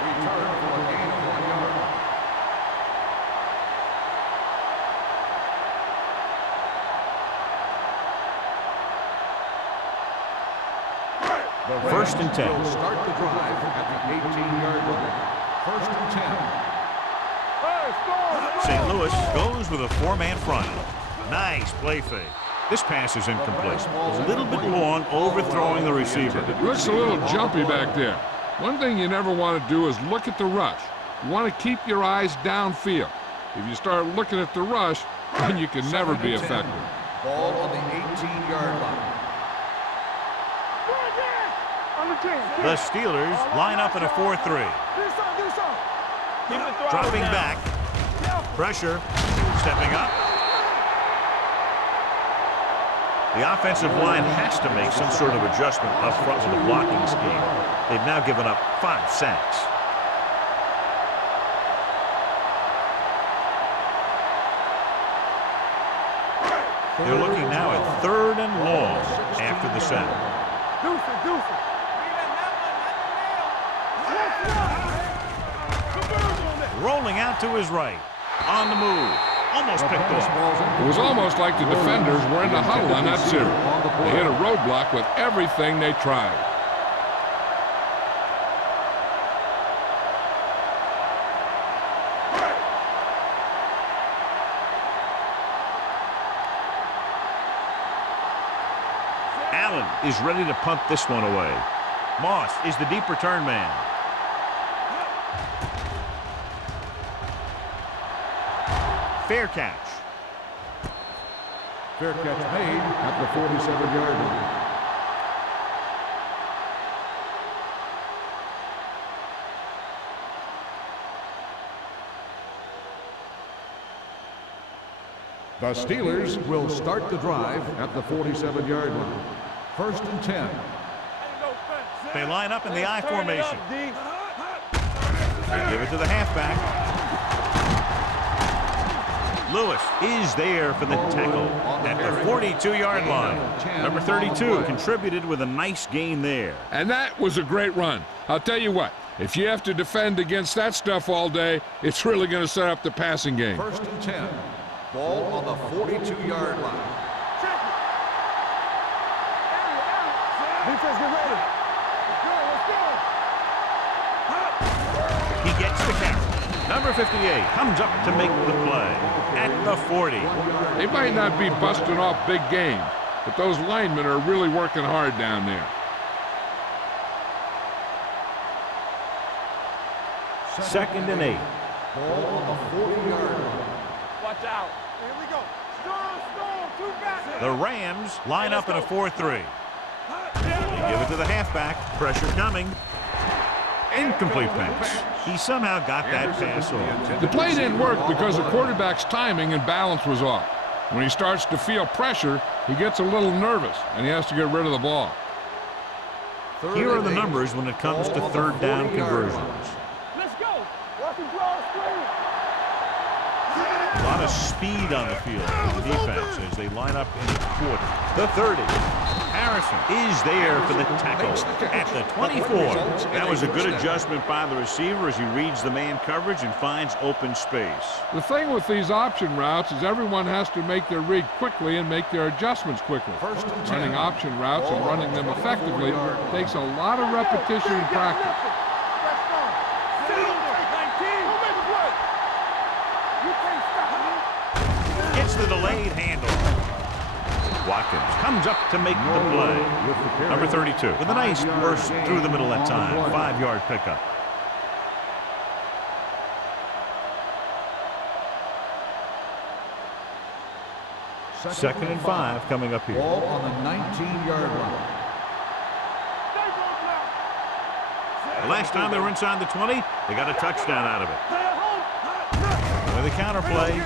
Return for a gain of 1 yard. First and 10. Will start the drive at the 18-yard line. First and 10. St. Louis goes with a 4-man front. Nice play fake. This pass is incomplete. A little bit long, overthrowing the receiver. It looks a little jumpy back there. One thing you never want to do is look at the rush. You want to keep your eyes downfield. If you start looking at the rush, then you can never be effective. Ball on the 18-yard line. The Steelers line up in a 4-3. Dropping back. Pressure. Stepping up. The offensive line has to make some sort of adjustment up front with the blocking scheme. They've now given up 5 sacks. They're looking now at 3rd and long after the sack. Rolling out to his right. On the move. Almost picked off. It was almost like the defenders were in the huddle on that series. They hit a roadblock with everything they tried. Allen is ready to punt this one away. Moss is the deep return man. Fair catch. Fair catch made at the 47-yard line. The Steelers will start the drive at the 47-yard line. 1st and 10. They line up in the I formation. They give it to the halfback. Lewis is there for the tackle at the 42-yard line. Number 32 contributed with a nice gain there. And that was a great run. I'll tell you what, if you have to defend against that stuff all day, it's really going to set up the passing game. 1st and 10. Ball on the 42-yard line. Defense, get ready. Let's go. He gets the catch. Number 58 comes up to make the play at the 40. They might not be busting off big games, but those linemen are really working hard down there. 2nd and 8. Ball on the 40-yard line. Watch out. Here we go. Strong, 2 back. The Rams line up in a 4-3. Give it to the halfback. Pressure coming. Incomplete pass. He somehow got that pass off. The play didn't work because the quarterback's timing and balance was off. When he starts to feel pressure, he gets a little nervous, and he has to get rid of the ball. Here are the numbers when it comes to 3rd down conversions. Let's go. Watch him draw a screen. A lot of speed on the field for the defense as they line up in the 40. The 30. Harrison is there for the tackle at the 24. That was a good adjustment by the receiver as he reads the man coverage and finds open space. The thing with these option routes is everyone has to make their read quickly and make their adjustments quickly. Running option routes and running them effectively takes a lot of repetition and practice. Gets the delayed handle. Watkins comes up to make the play. Number 32 with a nice burst through the middle that time. 5-yard pickup. Second and 5 coming up here. Ball on the 19-yard line. The last time they were inside the 20, they got a touchdown out of it. With a counter play.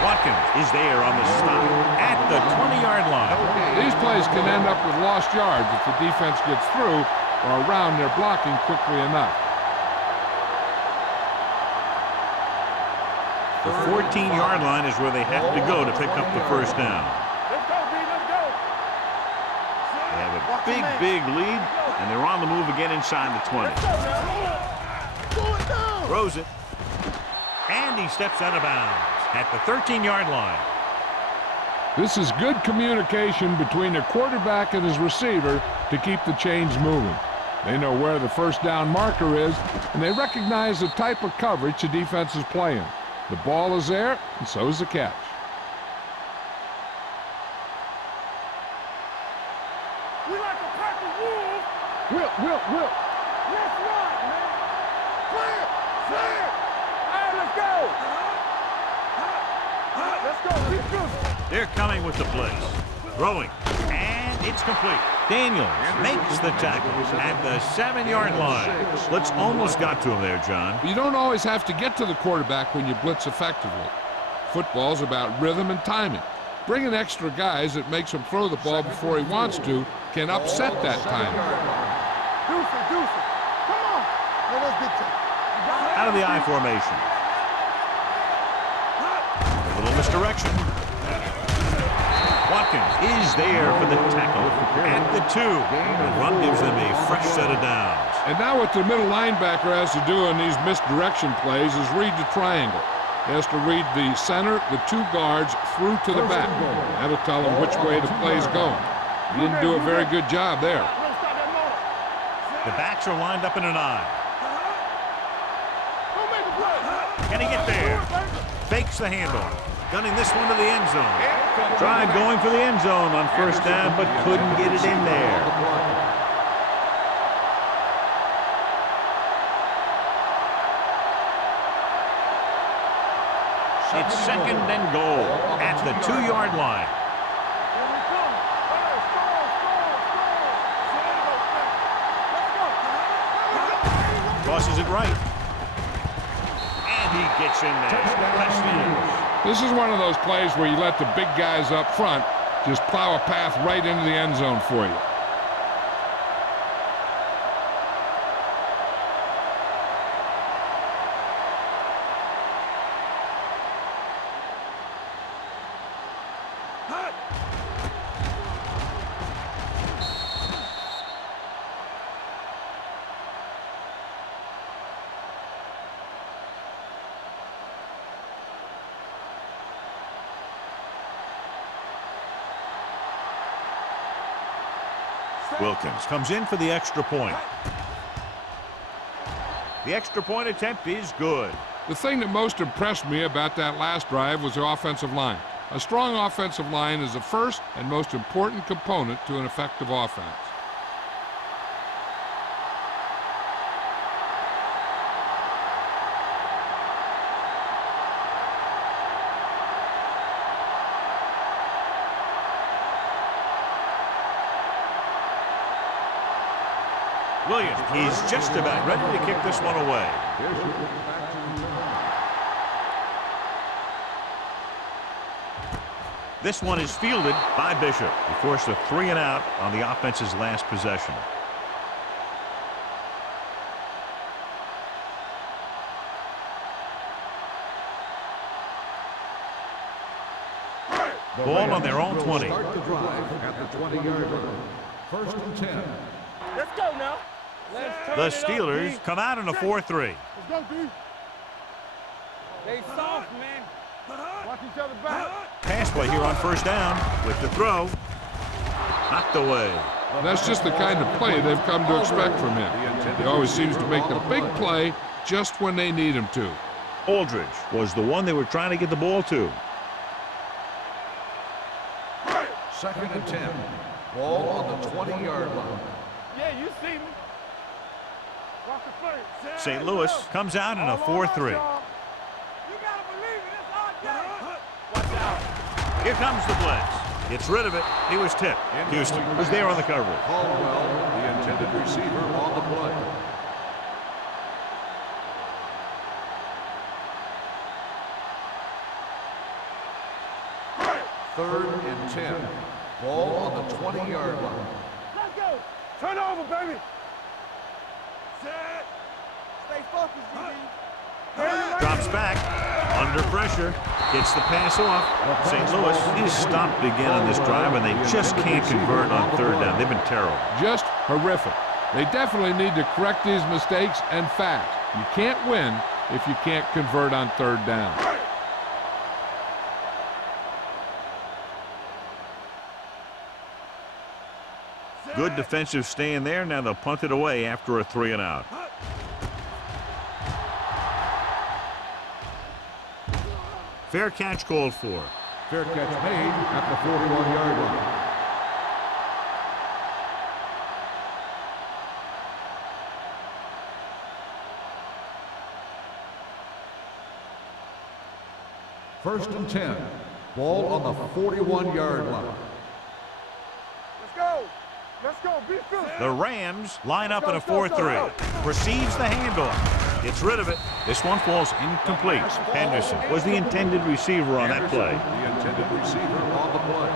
Watkins is there on the stop at the 20-yard line. These plays can end up with lost yards if the defense gets through or around their blocking quickly enough. The 14-yard line is where they have to go to pick up the 1st down. Let's go, B, let's go. They have a big lead, and they're on the move again inside the 20. Throws it, and he steps out of bounds at the 13-yard line. This is good communication between the quarterback and his receiver to keep the chains moving. They know where the 1st down marker is, and they recognize the type of coverage the defense is playing. The ball is there, and so is the catch. We like a pack of wolves. Will. Let's run, man. Clear. All right, let's go. Let's go. Keep good. They're coming with the blitz. Throwing, and it's complete. Daniels makes the tackle at the 7-yard line. Blitz almost got to him there, John. You don't always have to get to the quarterback when you blitz effectively. Football's about rhythm and timing. Bringing extra guys that makes him throw the ball before he wants to can upset that timing. Deuce. Come on. Out of the I formation. A little misdirection. Watkins is there for the tackle at the 2. The run gives them a fresh set of downs. And now what the middle linebacker has to do in these misdirection plays is read the triangle. He has to read the center, the 2 guards, through to the back. That'll tell him which way the play's going. He didn't do a very good job there. The backs are lined up in an I. Can he get there? Fakes the handoff. Gunning this one to the end zone. Tried going for the end zone on first down, but couldn't get it in there. It's second and goal at the 2-yard line. Crosses it right. And he gets in there. This is one of those plays where you let the big guys up front just plow a path right into the end zone for you. Wilkins comes in for the extra point. The extra point attempt is good. The thing that most impressed me about that last drive was the offensive line. A strong offensive line is the first and most important component to an effective offense. Williams is just about ready to kick this one away. This one is fielded by Bishop. He forced a 3-and-out on the offense's last possession. Ball on their own 20. Start the drive at the 20-yard line. First and 10. Let's go now. The Steelers come out in a 4-3. Let's go, D. They soft, man. Watch each other back. Pass play here on first down with the throw. Knocked away. That's just the kind of play they've come to expect from him. He always seems to make the big play just when they need him to. Aldridge was the one they were trying to get the ball to. Second and 10. Ball on the 20-yard line. Yeah, you see me. Watch the play. St. Louis comes out in a 4-3. You gotta believe it. It's our day. Watch out. Here comes the blitz. Gets rid of it. He was tipped. Houston was there on the coverage. Caldwell, the intended receiver, on the play. Third and 10. Ball on the 20-yard line. Let's go. Turn over, baby. Set. Stay focused, DB. Drops back. Under pressure. Gets the pass off. St. Louis is stopped again on this drive, and they just can't convert on third down. They've been terrible. Just horrific. They definitely need to correct these mistakes and fast. You can't win if you can't convert on third down. Good defensive stand there. Now they'll punt it away after a 3-and-out. Fair catch called for. Fair catch made at the 41-yard line. First and 10. Ball on the 41-yard line. Let's go. Let's go. Be fierce. The Rams line up in a 4-3. Receives the handoff. Gets rid of it. This one falls incomplete. Henderson was the intended receiver on that play. The intended receiver on the play.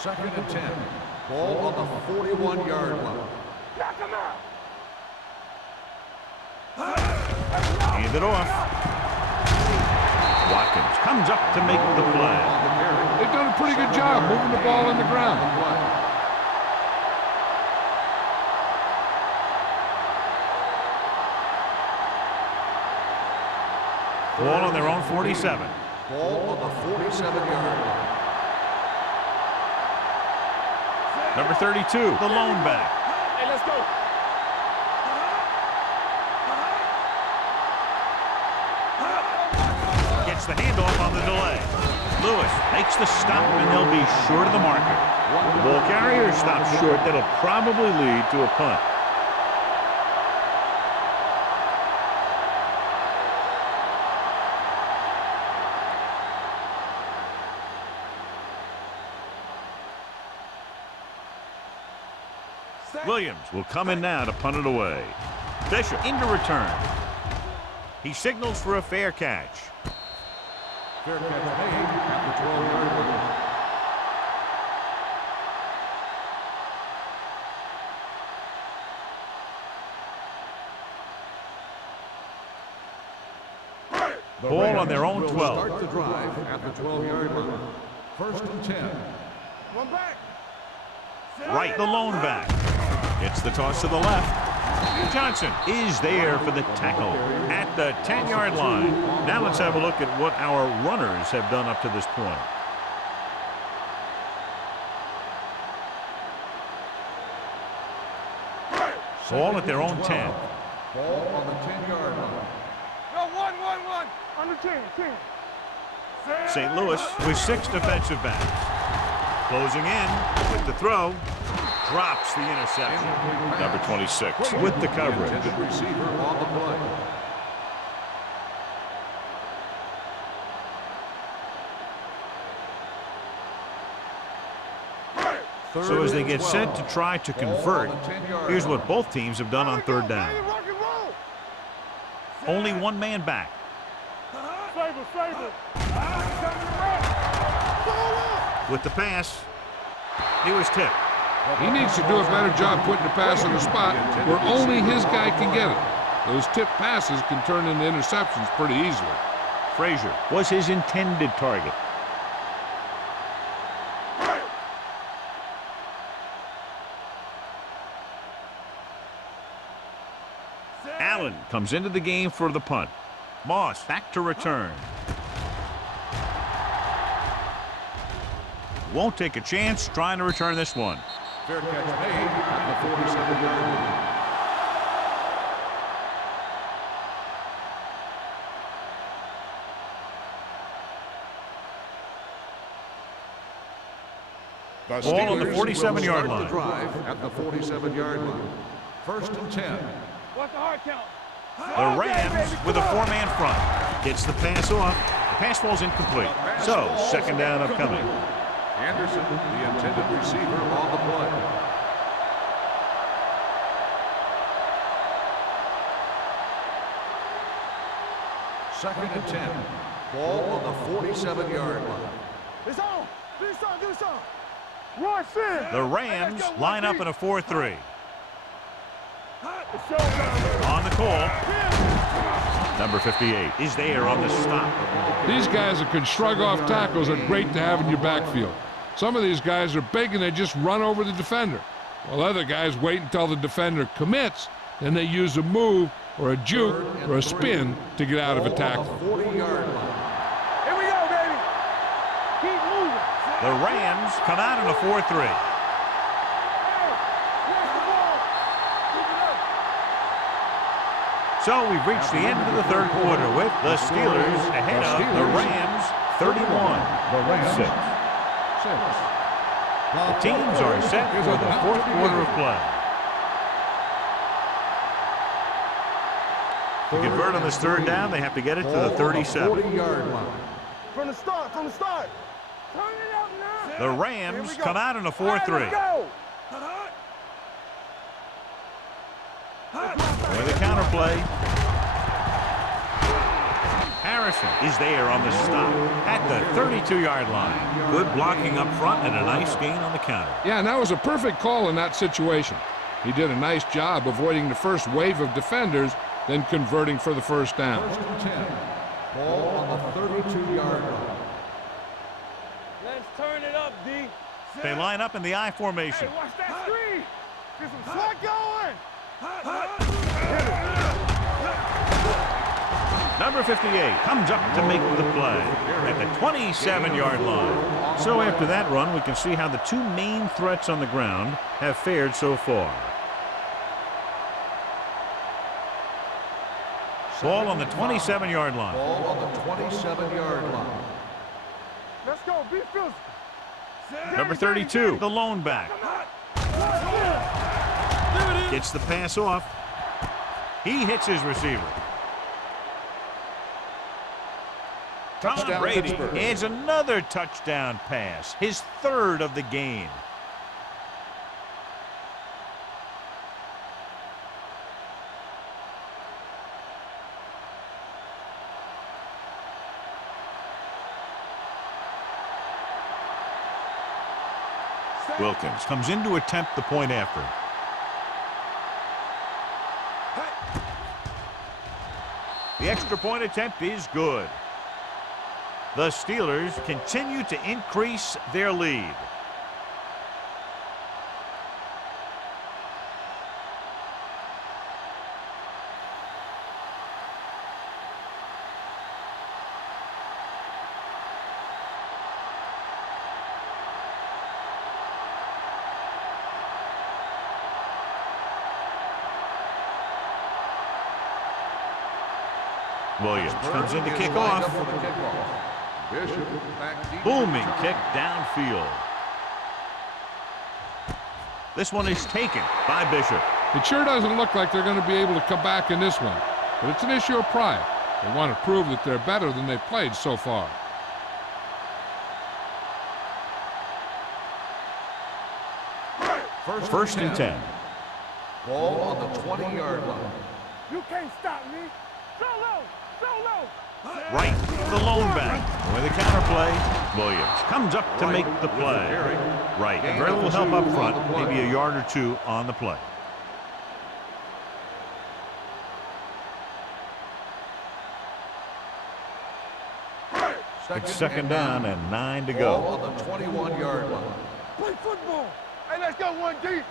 Second and 10. Ball on the 41-yard line. Knock him out. Hand it off. Watkins comes up to make the play. They've done a pretty good job moving the ball in the ground. Ball on their own 47. Ball on the 47-yard line. Number 32, the lone back. Hey, let's go. Gets the handoff on the delay. Lewis makes the stop, and they'll be short of the marker. The ball carrier stops short. That'll probably lead to a punt. Williams will come in now to punt it away. Fisher into return. He signals for a fair catch. Fair catch made at the 12-yard line. Ball on their own 12. Start the drive at the 12-yard line. First and 10. One back. Right, the lone back. It's the toss to the left. Johnson is there for the tackle at the 10-yard line. Now let's have a look at what our runners have done up to this point. Ball at their own 10. Ball on the 10-yard line. No, one. Under 10. St. Louis with 6 defensive backs. Closing in with the throw. Drops the interception. Number 26 with the coverage. Intended receiver on the play. So as they get set to try to convert, here's what both teams have done on third down. Only one man back. With the pass, he was tipped. He needs to do a better job putting the pass in a spot where only his guy can get it. Those tip passes can turn into interceptions pretty easily. Frazier was his intended target. Allen comes into the game for the punt. Moss back to return. Won't take a chance trying to return this one. Fair catch made at the 47-yard line. Ball on the 47-yard line. The drive at the 47-yard line. First and 10. What's the hard count? The Rams with a 4-man front. Gets the pass off. The pass falls incomplete. So, second down upcoming. Anderson, the intended receiver on the play. Second and 10. Ball on the 47-yard line. It's on. Do this on. Roy Sin. The Rams line up in a 4-3. On the call. Number 58 is there on the stop. These guys that can shrug off tackles are great to have in your backfield. Some of these guys are big and they just run over the defender, while other guys wait until the defender commits, then they use a move or a juke or a spin to get out of a tackle. 40-yard line. Here we go, baby. Keep moving. The Rams come out in a 4-3. So we've reached the end of the third quarter with the Steelers ahead of the Rams 31-6. The teams are set for the fourth quarter of play. To convert on this third down, they have to get it to the 37. 40-yard line. From the start. Turn it up now. The Rams come out in a 4-3. With the counter play. Harrison is there on the stop at the 32-yard line. Good blocking up front and a nice gain on the counter. Yeah, and that was a perfect call in that situation. He did a nice job avoiding the first wave of defenders, then converting for the first down. 1st and 10. Ball on the 32-yard line. Let's turn it up, D. They line up in the I formation. Hey, watch that screen. Get some slack going. Number 58 comes up to make the play at the 27-yard line. So after that run, we can see how the two main threats on the ground have fared so far. Ball on the 27-yard line. Ball on the 27-yard line. Let's go. Be physical. Number 32, the lone back. Gets the pass off. He hits his receiver. Tom Brady adds another touchdown pass, his third of the game. Wilkins comes in to attempt the point after. The extra point attempt is good. The Steelers continue to increase their lead. Williams comes in to kick off. Booming kick downfield. This one is taken by Bishop. It sure doesn't look like they're going to be able to come back in this one, but it's an issue of pride. They want to prove that they're better than they've played so far. First and 10. Ball on the 20-yard line. You can't stop me. Solo! Solo! Right, the lone back. With a counter play, Williams comes up to make the play. Right, very little help up front, maybe a yard or two on the play. It's second down and 9 to go. Ball on the 21-yard line. Play football! Hey, let's go one deep.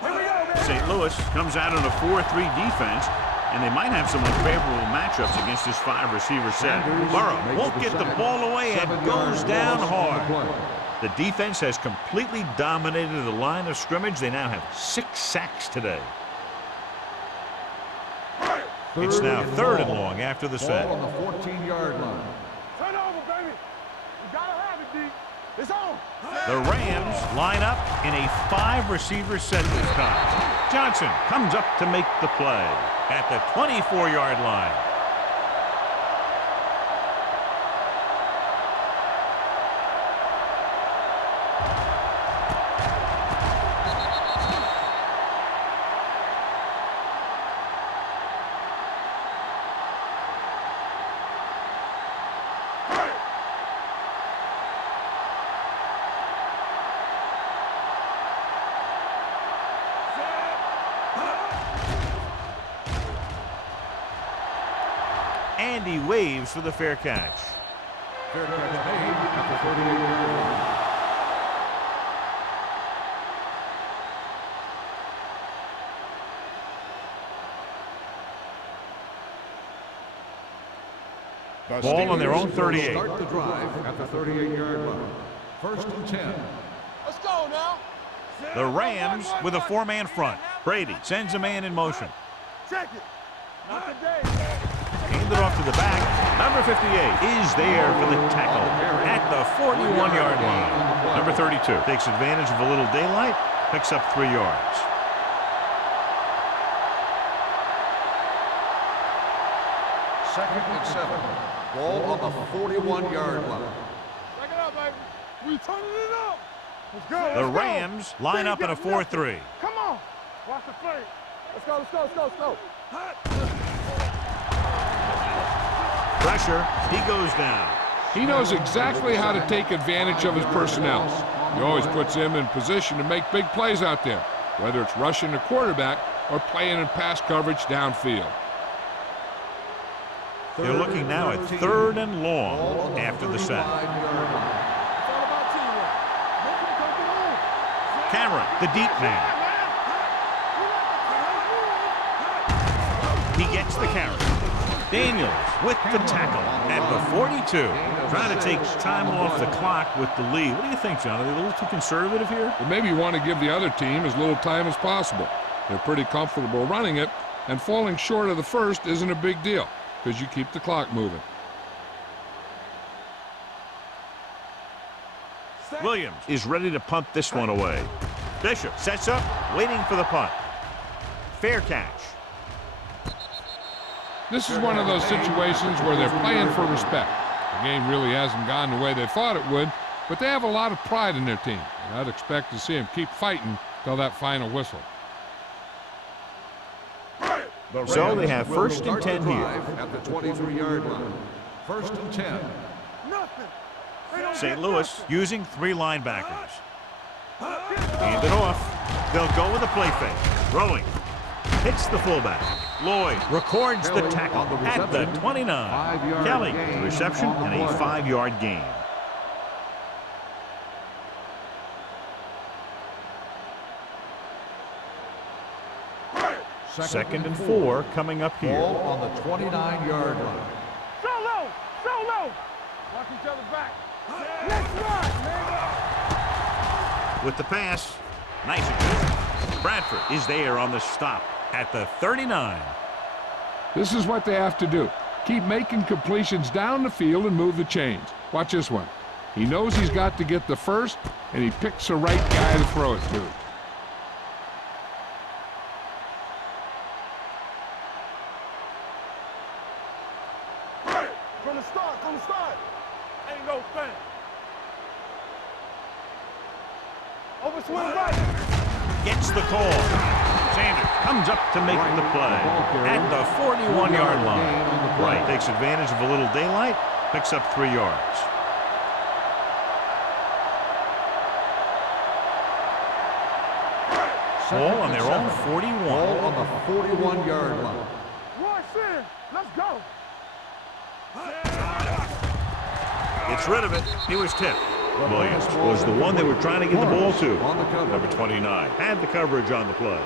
Here we go, man. St. Louis comes out in a 4-3 defense, and they might have some unfavorable matchups against this 5-receiver set. Burrow won't get the ball away and goes down hard. The defense has completely dominated the line of scrimmage. They now have 6 sacks today. It's now third and long after the sack. Ball on the 14-yard line. Turn over, baby. You gotta have it, D. It's on. The Rams line up in a 5-receiver set this time. Johnson comes up to make the play at the 24-yard line. And he waves for the fair catch. Fair catch made at the 38-yard line. Ball on their own 38. Start the drive at the 38-yard line. First and 10. Let's go now. The Rams with a 4-man front. Brady sends a man in motion. Check it. Not today. Handed off to the back. Number 58 is there for the tackle at the 41-yard line. Number 32 takes advantage of a little daylight, picks up 3 yards. Second and 7. Ball on the 41-yard line. Check it out, baby. We turning it up. Let's go. The Rams line up in a 4-3. Come on. Watch the fake. Let's go, let's go, let's go, let's go. Pressure. He goes down. He knows exactly how to take advantage of his personnel. He always puts him in position to make big plays out there, whether it's rushing the quarterback or playing in pass coverage downfield. They're looking now at 3rd and long after the sack. Cameron, the deep man. He gets the carry. Daniels with the tackle at the 42. Trying to take time off the clock with the lead. What do you think, John? Are they a little too conservative here? But maybe you want to give the other team as little time as possible. They're pretty comfortable running it, and falling short of the first isn't a big deal because you keep the clock moving. Williams is ready to punt this one away. Bishop sets up, waiting for the punt. Fair catch. This is one of those situations where they're playing for respect. The game really hasn't gone the way they thought it would, but they have a lot of pride in their team. And I'd expect to see them keep fighting till that final whistle. So they have 1st and 10 here. At the 23-yard line. 1st and 10. St. Louis using 3 linebackers. Hand it off. They'll go with a play fake. Throwing. Hits the fullback. Lloyd records the tackle at the 29. Kelly, the reception and a 5-yard gain. Second and 4 coming up here. Ball on the 29-yard line. So low, so low. Watch each other back. Let's run, man. With the pass. Nice again. Bradford is there on the stop at the 39. This is what they have to do. Keep making completions down the field and move the chains. Watch this one. He knows he's got to get the first, and he picks the right guy to throw it to. From the start. Ain't no thing. Overswing right. Gets the call. Sanders comes up to make the play at the 41-yard line. Right, takes advantage of a little daylight, picks up 3 yards. Ball on their own 41. Ball on the 41-yard line. Rush in. Let's go. Gets rid of it. He was tipped. Williams was the one they were trying to get the ball to. On the cover. Number 29 had the coverage on the play.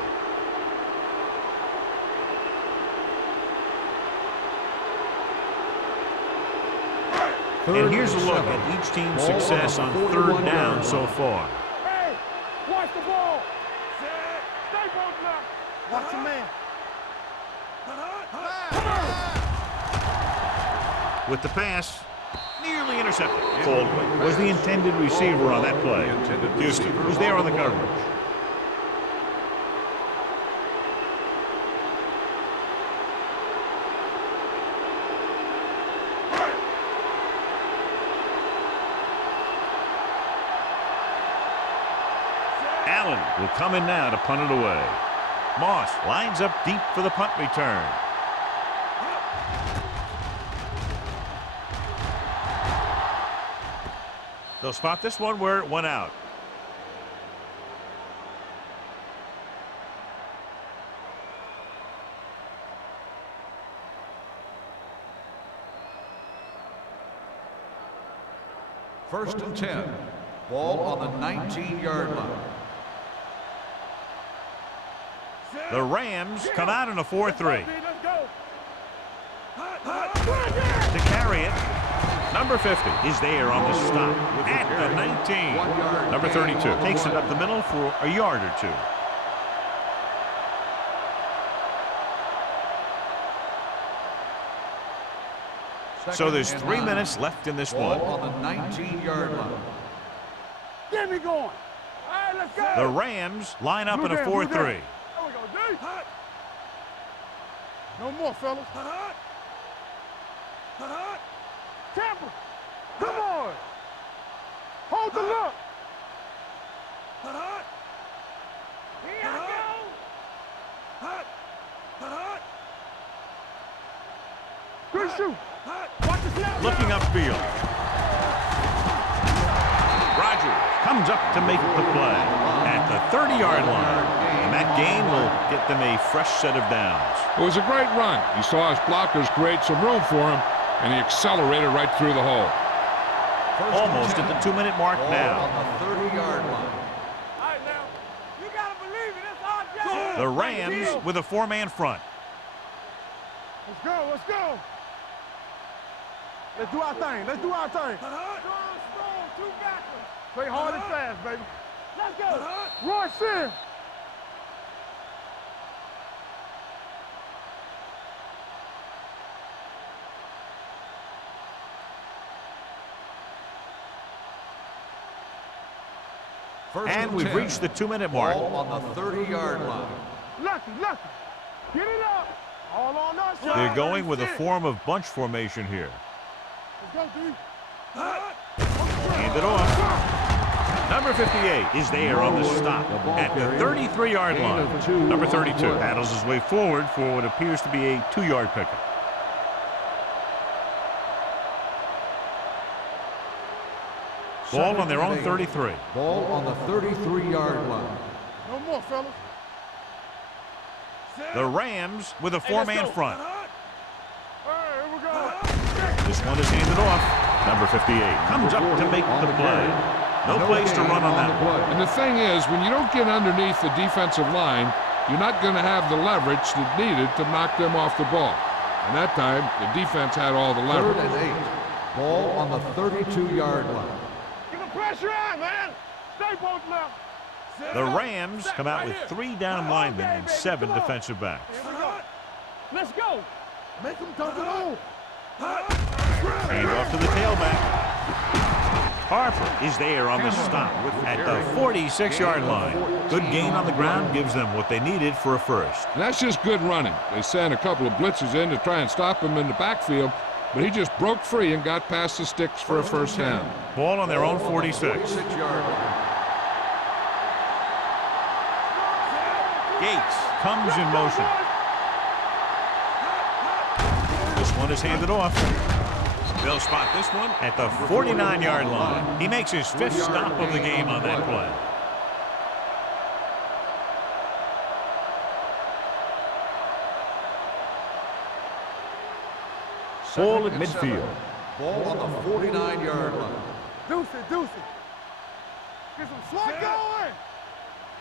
And here's a look at each team's success on 3rd down so far. Hey, watch the ball. Stay ball block. Watch the man. With the pass, nearly intercepted. Caldwell was the intended receiver on that play. Houston was there on the coverage. Allen will come in now to punt it away. Moss lines up deep for the punt return. They'll spot this one where it went out. First and 10. Ball on the 19-yard line. The Rams come out in a 4-3. To carry it, number 50 is there on the stop at the 19. Number 32 takes it up the middle for a yard or 2. So there's 3 minutes left in this one. Ball on the 19-yard line. Get me going. All right, let's go. The Rams line up in a 4-3. There we go, D. No more, fellas. Tampa, come on. Hold the look. Ready to shoot. Watch the snap. Looking upfield. Rogers comes up to make the play at the 30-yard line. And that gain will get them a fresh set of downs. It was a great run. He saw his blockers create some room for him, and he accelerated right through the hole. Almost at the 2-minute mark now. On the 30-yard line. All right, now. You got to believe it. It's our job. The Rams with a 4-man front. Let's go. Let's go. Let's do our thing. Let's do our thing. Strong, two backwards. Play hard and fast, baby. Let's go. Rush in. And we've reached the 2-minute mark. Ball on the 30-yard line. Lucky. Get it up. All on us. They're going with a form of bunch formation here. Let's go, D. Hand it off. Number 58 is there on the stop at the 33-yard line. Number 32 battles his way forward for what appears to be a 2-yard pickup. Ball on their own 33. Ball on the 33-yard line. No more, fellas. The Rams with a 4-man front. All right, here we go. This one is handed off. Number 58 comes up to make the play. No place to run on that one. And the thing is, when you don't get underneath the defensive line, you're not going to have the leverage that needed to knock them off the ball. And that time, the defense had all the leverage. 3rd and 8. Ball on the 32-yard line. Get the pressure on, man. Stay both left. The Rams come out with 3 down linemen and 7 defensive backs. Here we go. Let's go. Make them dunk it on. Hand off to the tailback. Harper is there on the stop at the 46-yard line. Good gain on the ground gives them what they needed for a first. And that's just good running. They sent a couple of blitzes in to try and stop him in the backfield, but he just broke free and got past the sticks for a first down. Ball on their own 46. 46-yard line. Gates comes in motion. This one is handed off. They'll spot this one at the 49-yard line. He makes his 5th stop of the game on that play. Ball at midfield. Ball on the 49-yard line. Deuce it. Get some slot going.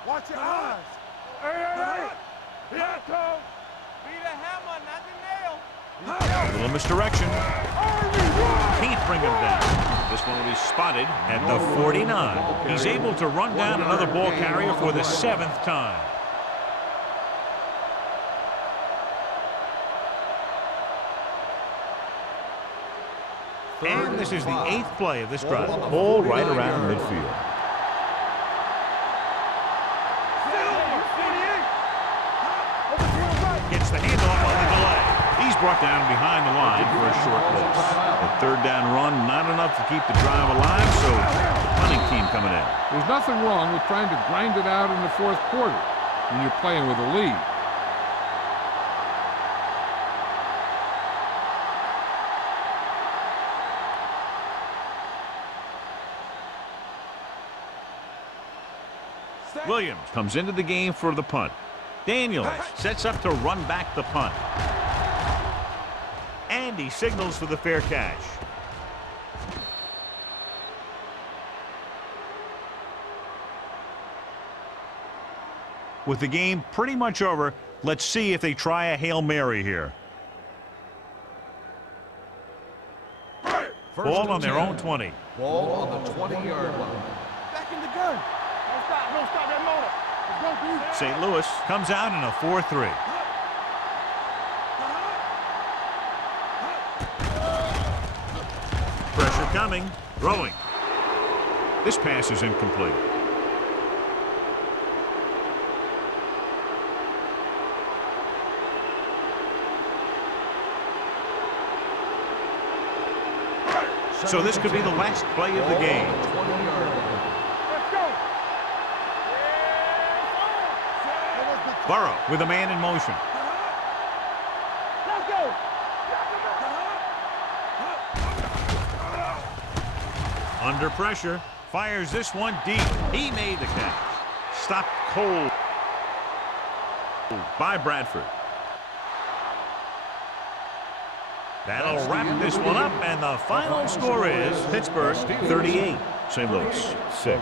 Watch your eyes. Hey. Here it comes. Be the hammer, not the nail. A little misdirection. Can't bring him down. This one will be spotted at the 49. He's able to run down another ball carrier for the 7th time. And this is the 8th play of this drive. Ball right around midfield. Gets the handoff on the delay. He's brought down behind the line for a short miss. The 3rd down run, not enough to keep the drive alive, so the punting team coming in. There's nothing wrong with trying to grind it out in the 4th quarter when you're playing with a lead. Williams comes into the game for the punt. Daniels sets up to run back the punt. And he signals for the fair catch. With the game pretty much over, let's see if they try a Hail Mary here. Ball on their own 20. Ball on the 20-yard line. Back in the gun. Don't stop that motor. Let's go, dude. St. Louis comes out in a 4-3. Pressure coming. Throwing. This pass is incomplete. So this could be the last play of the game. Let's go. Burrow with a man in motion. Let's go. Under pressure. Fires this one deep. He made the catch. Stopped cold by Bradford. That'll wrap this one up, and the final score is Pittsburgh 38, St. Louis 6.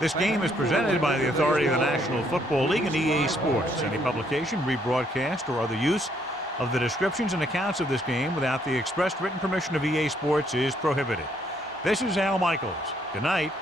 This game is presented by the authority of the National Football League and EA Sports. Any publication, rebroadcast, or other use of the descriptions and accounts of this game without the expressed written permission of EA Sports is prohibited. This is Al Michaels. Good night.